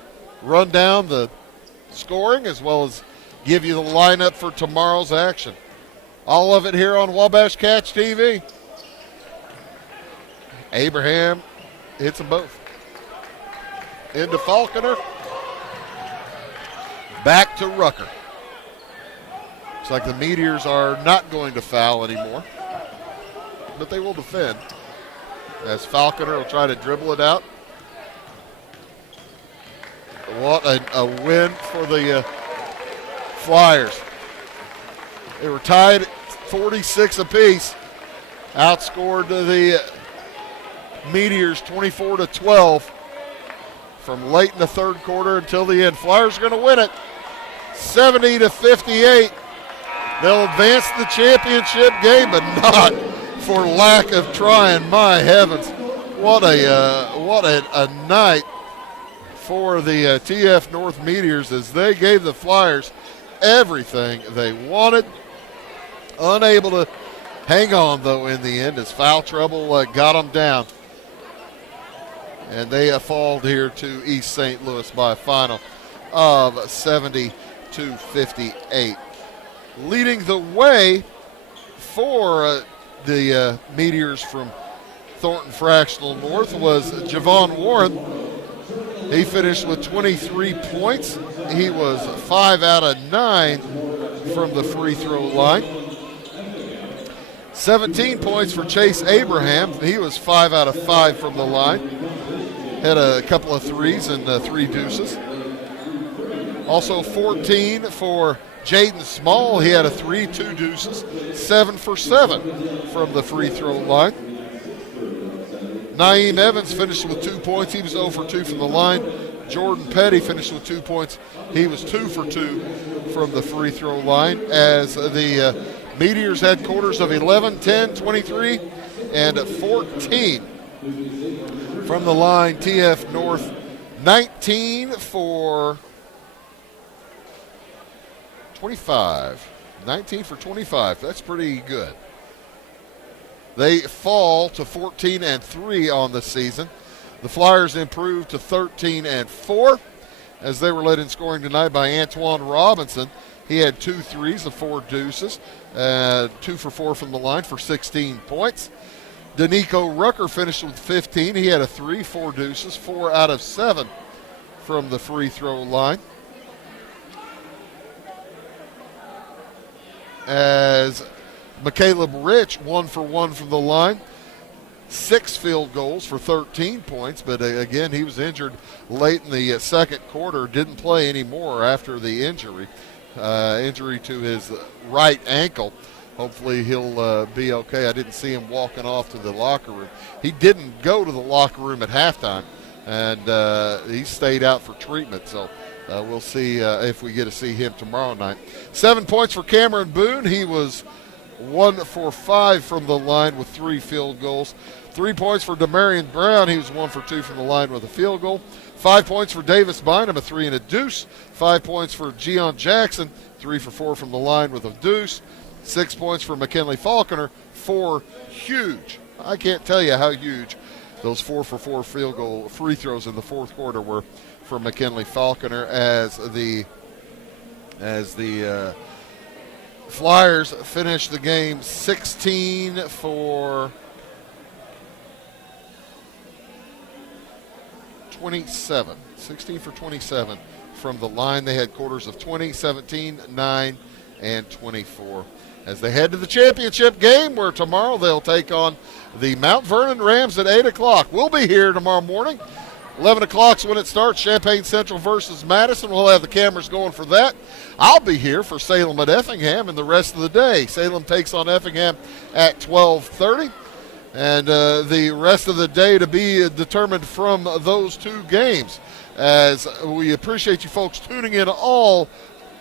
run down the scoring as well as give you the lineup for tomorrow's action. All of it here on Wabash Catch TV. Abraham hits them both. Into Falconer. Back to Rucker. Looks like the Meteors are not going to foul anymore, but they will defend as Falconer will try to dribble it out. What a win for the Flyers. They were tied at 46 apiece. Outscored the Meteors 24-12 from late in the third quarter until the end. Flyers are going to win it 70-58. They'll advance the championship game, but not for lack of trying. My heavens, what a night for the TF North Meteors as they gave the Flyers everything they wanted. Unable to hang on, though, in the end as foul trouble got them down. And they fall here to East St. Louis by a final of 70-58. Leading the way for the Meteors from Thornton Fractional North was Javon Warren. He finished with 23 points. He was 5 out of 9 from the free throw line. 17 points for Chase Abraham. He was 5 out of 5 from the line. Had a couple of threes and 3 deuces. Also 14 for Jaden Small. He had a 3, 2 deuces, 7 for 7 from the free throw line. Naeem Evans finished with 2 points. He was 0 for 2 from the line. Jordan Petty finished with 2 points. He was 2 for 2 from the free throw line as the Meteors had quarters of 11, 10, 23, and 14 from the line. TF North 19 for 25. 19 for 25. That's pretty good. They fall to 14-3 on the season. The Flyers improved to 13-4 as they were led in scoring tonight by Antoine Robinson. He had 2 threes and 4 deuces, 2 for 4 from the line for 16 points. Danico Rucker finished with 15. He had a 3, 4 deuces, 4 out of 7 from the free throw line. As McCaleb Rich 1 for 1 from the line. 6 field goals for 13 points, but again, he was injured late in the second quarter. Didn't play anymore after the injury to his right ankle. Hopefully he'll be okay. I didn't see him walking off to the locker room. He didn't go to the locker room at halftime, and he stayed out for treatment. So we'll see if we get to see him tomorrow night. 7 points for Cameron Boone. He was 1 for 5 from the line with 3 field goals. 3 points for Demarion Brown. He was 1 for 2 from the line with a field goal. 5 points for Davis Bynum, a 3 and a deuce. 5 points for Gian Jackson, 3 for 4 from the line with a deuce. 6 points for McKinley Falconer, 4 huge. I can't tell you how huge those 4 for 4 field goal free throws in the fourth quarter were for McKinley Falconer as the Flyers finished the game 16 for 27. 16 for 27 from the line. They had quarters of 20, 17, 9, and 24. As they head to the championship game, where tomorrow they'll take on the Mount Vernon Rams at 8 o'clock. We'll be here tomorrow morning. 11 o'clock's when it starts, Champaign Central versus Madison. We'll have the cameras going for that. I'll be here for Salem at Effingham and the rest of the day. Salem takes on Effingham at 12:30. And the rest of the day to be determined from those two games. As we appreciate you folks tuning in all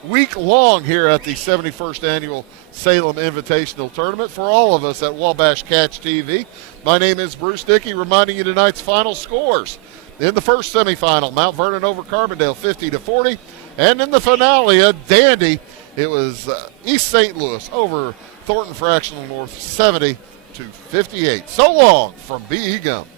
week long here at the 71st Annual Salem Invitational Tournament. For all of us at Wabash Catch TV, my name is Bruce Dickey, reminding you tonight's final scores. In the first semifinal, Mount Vernon over Carbondale 50-40. And in the finale, a dandy, it was East St. Louis over Thornton Fractional North 70-58. So long from B.E. Gump.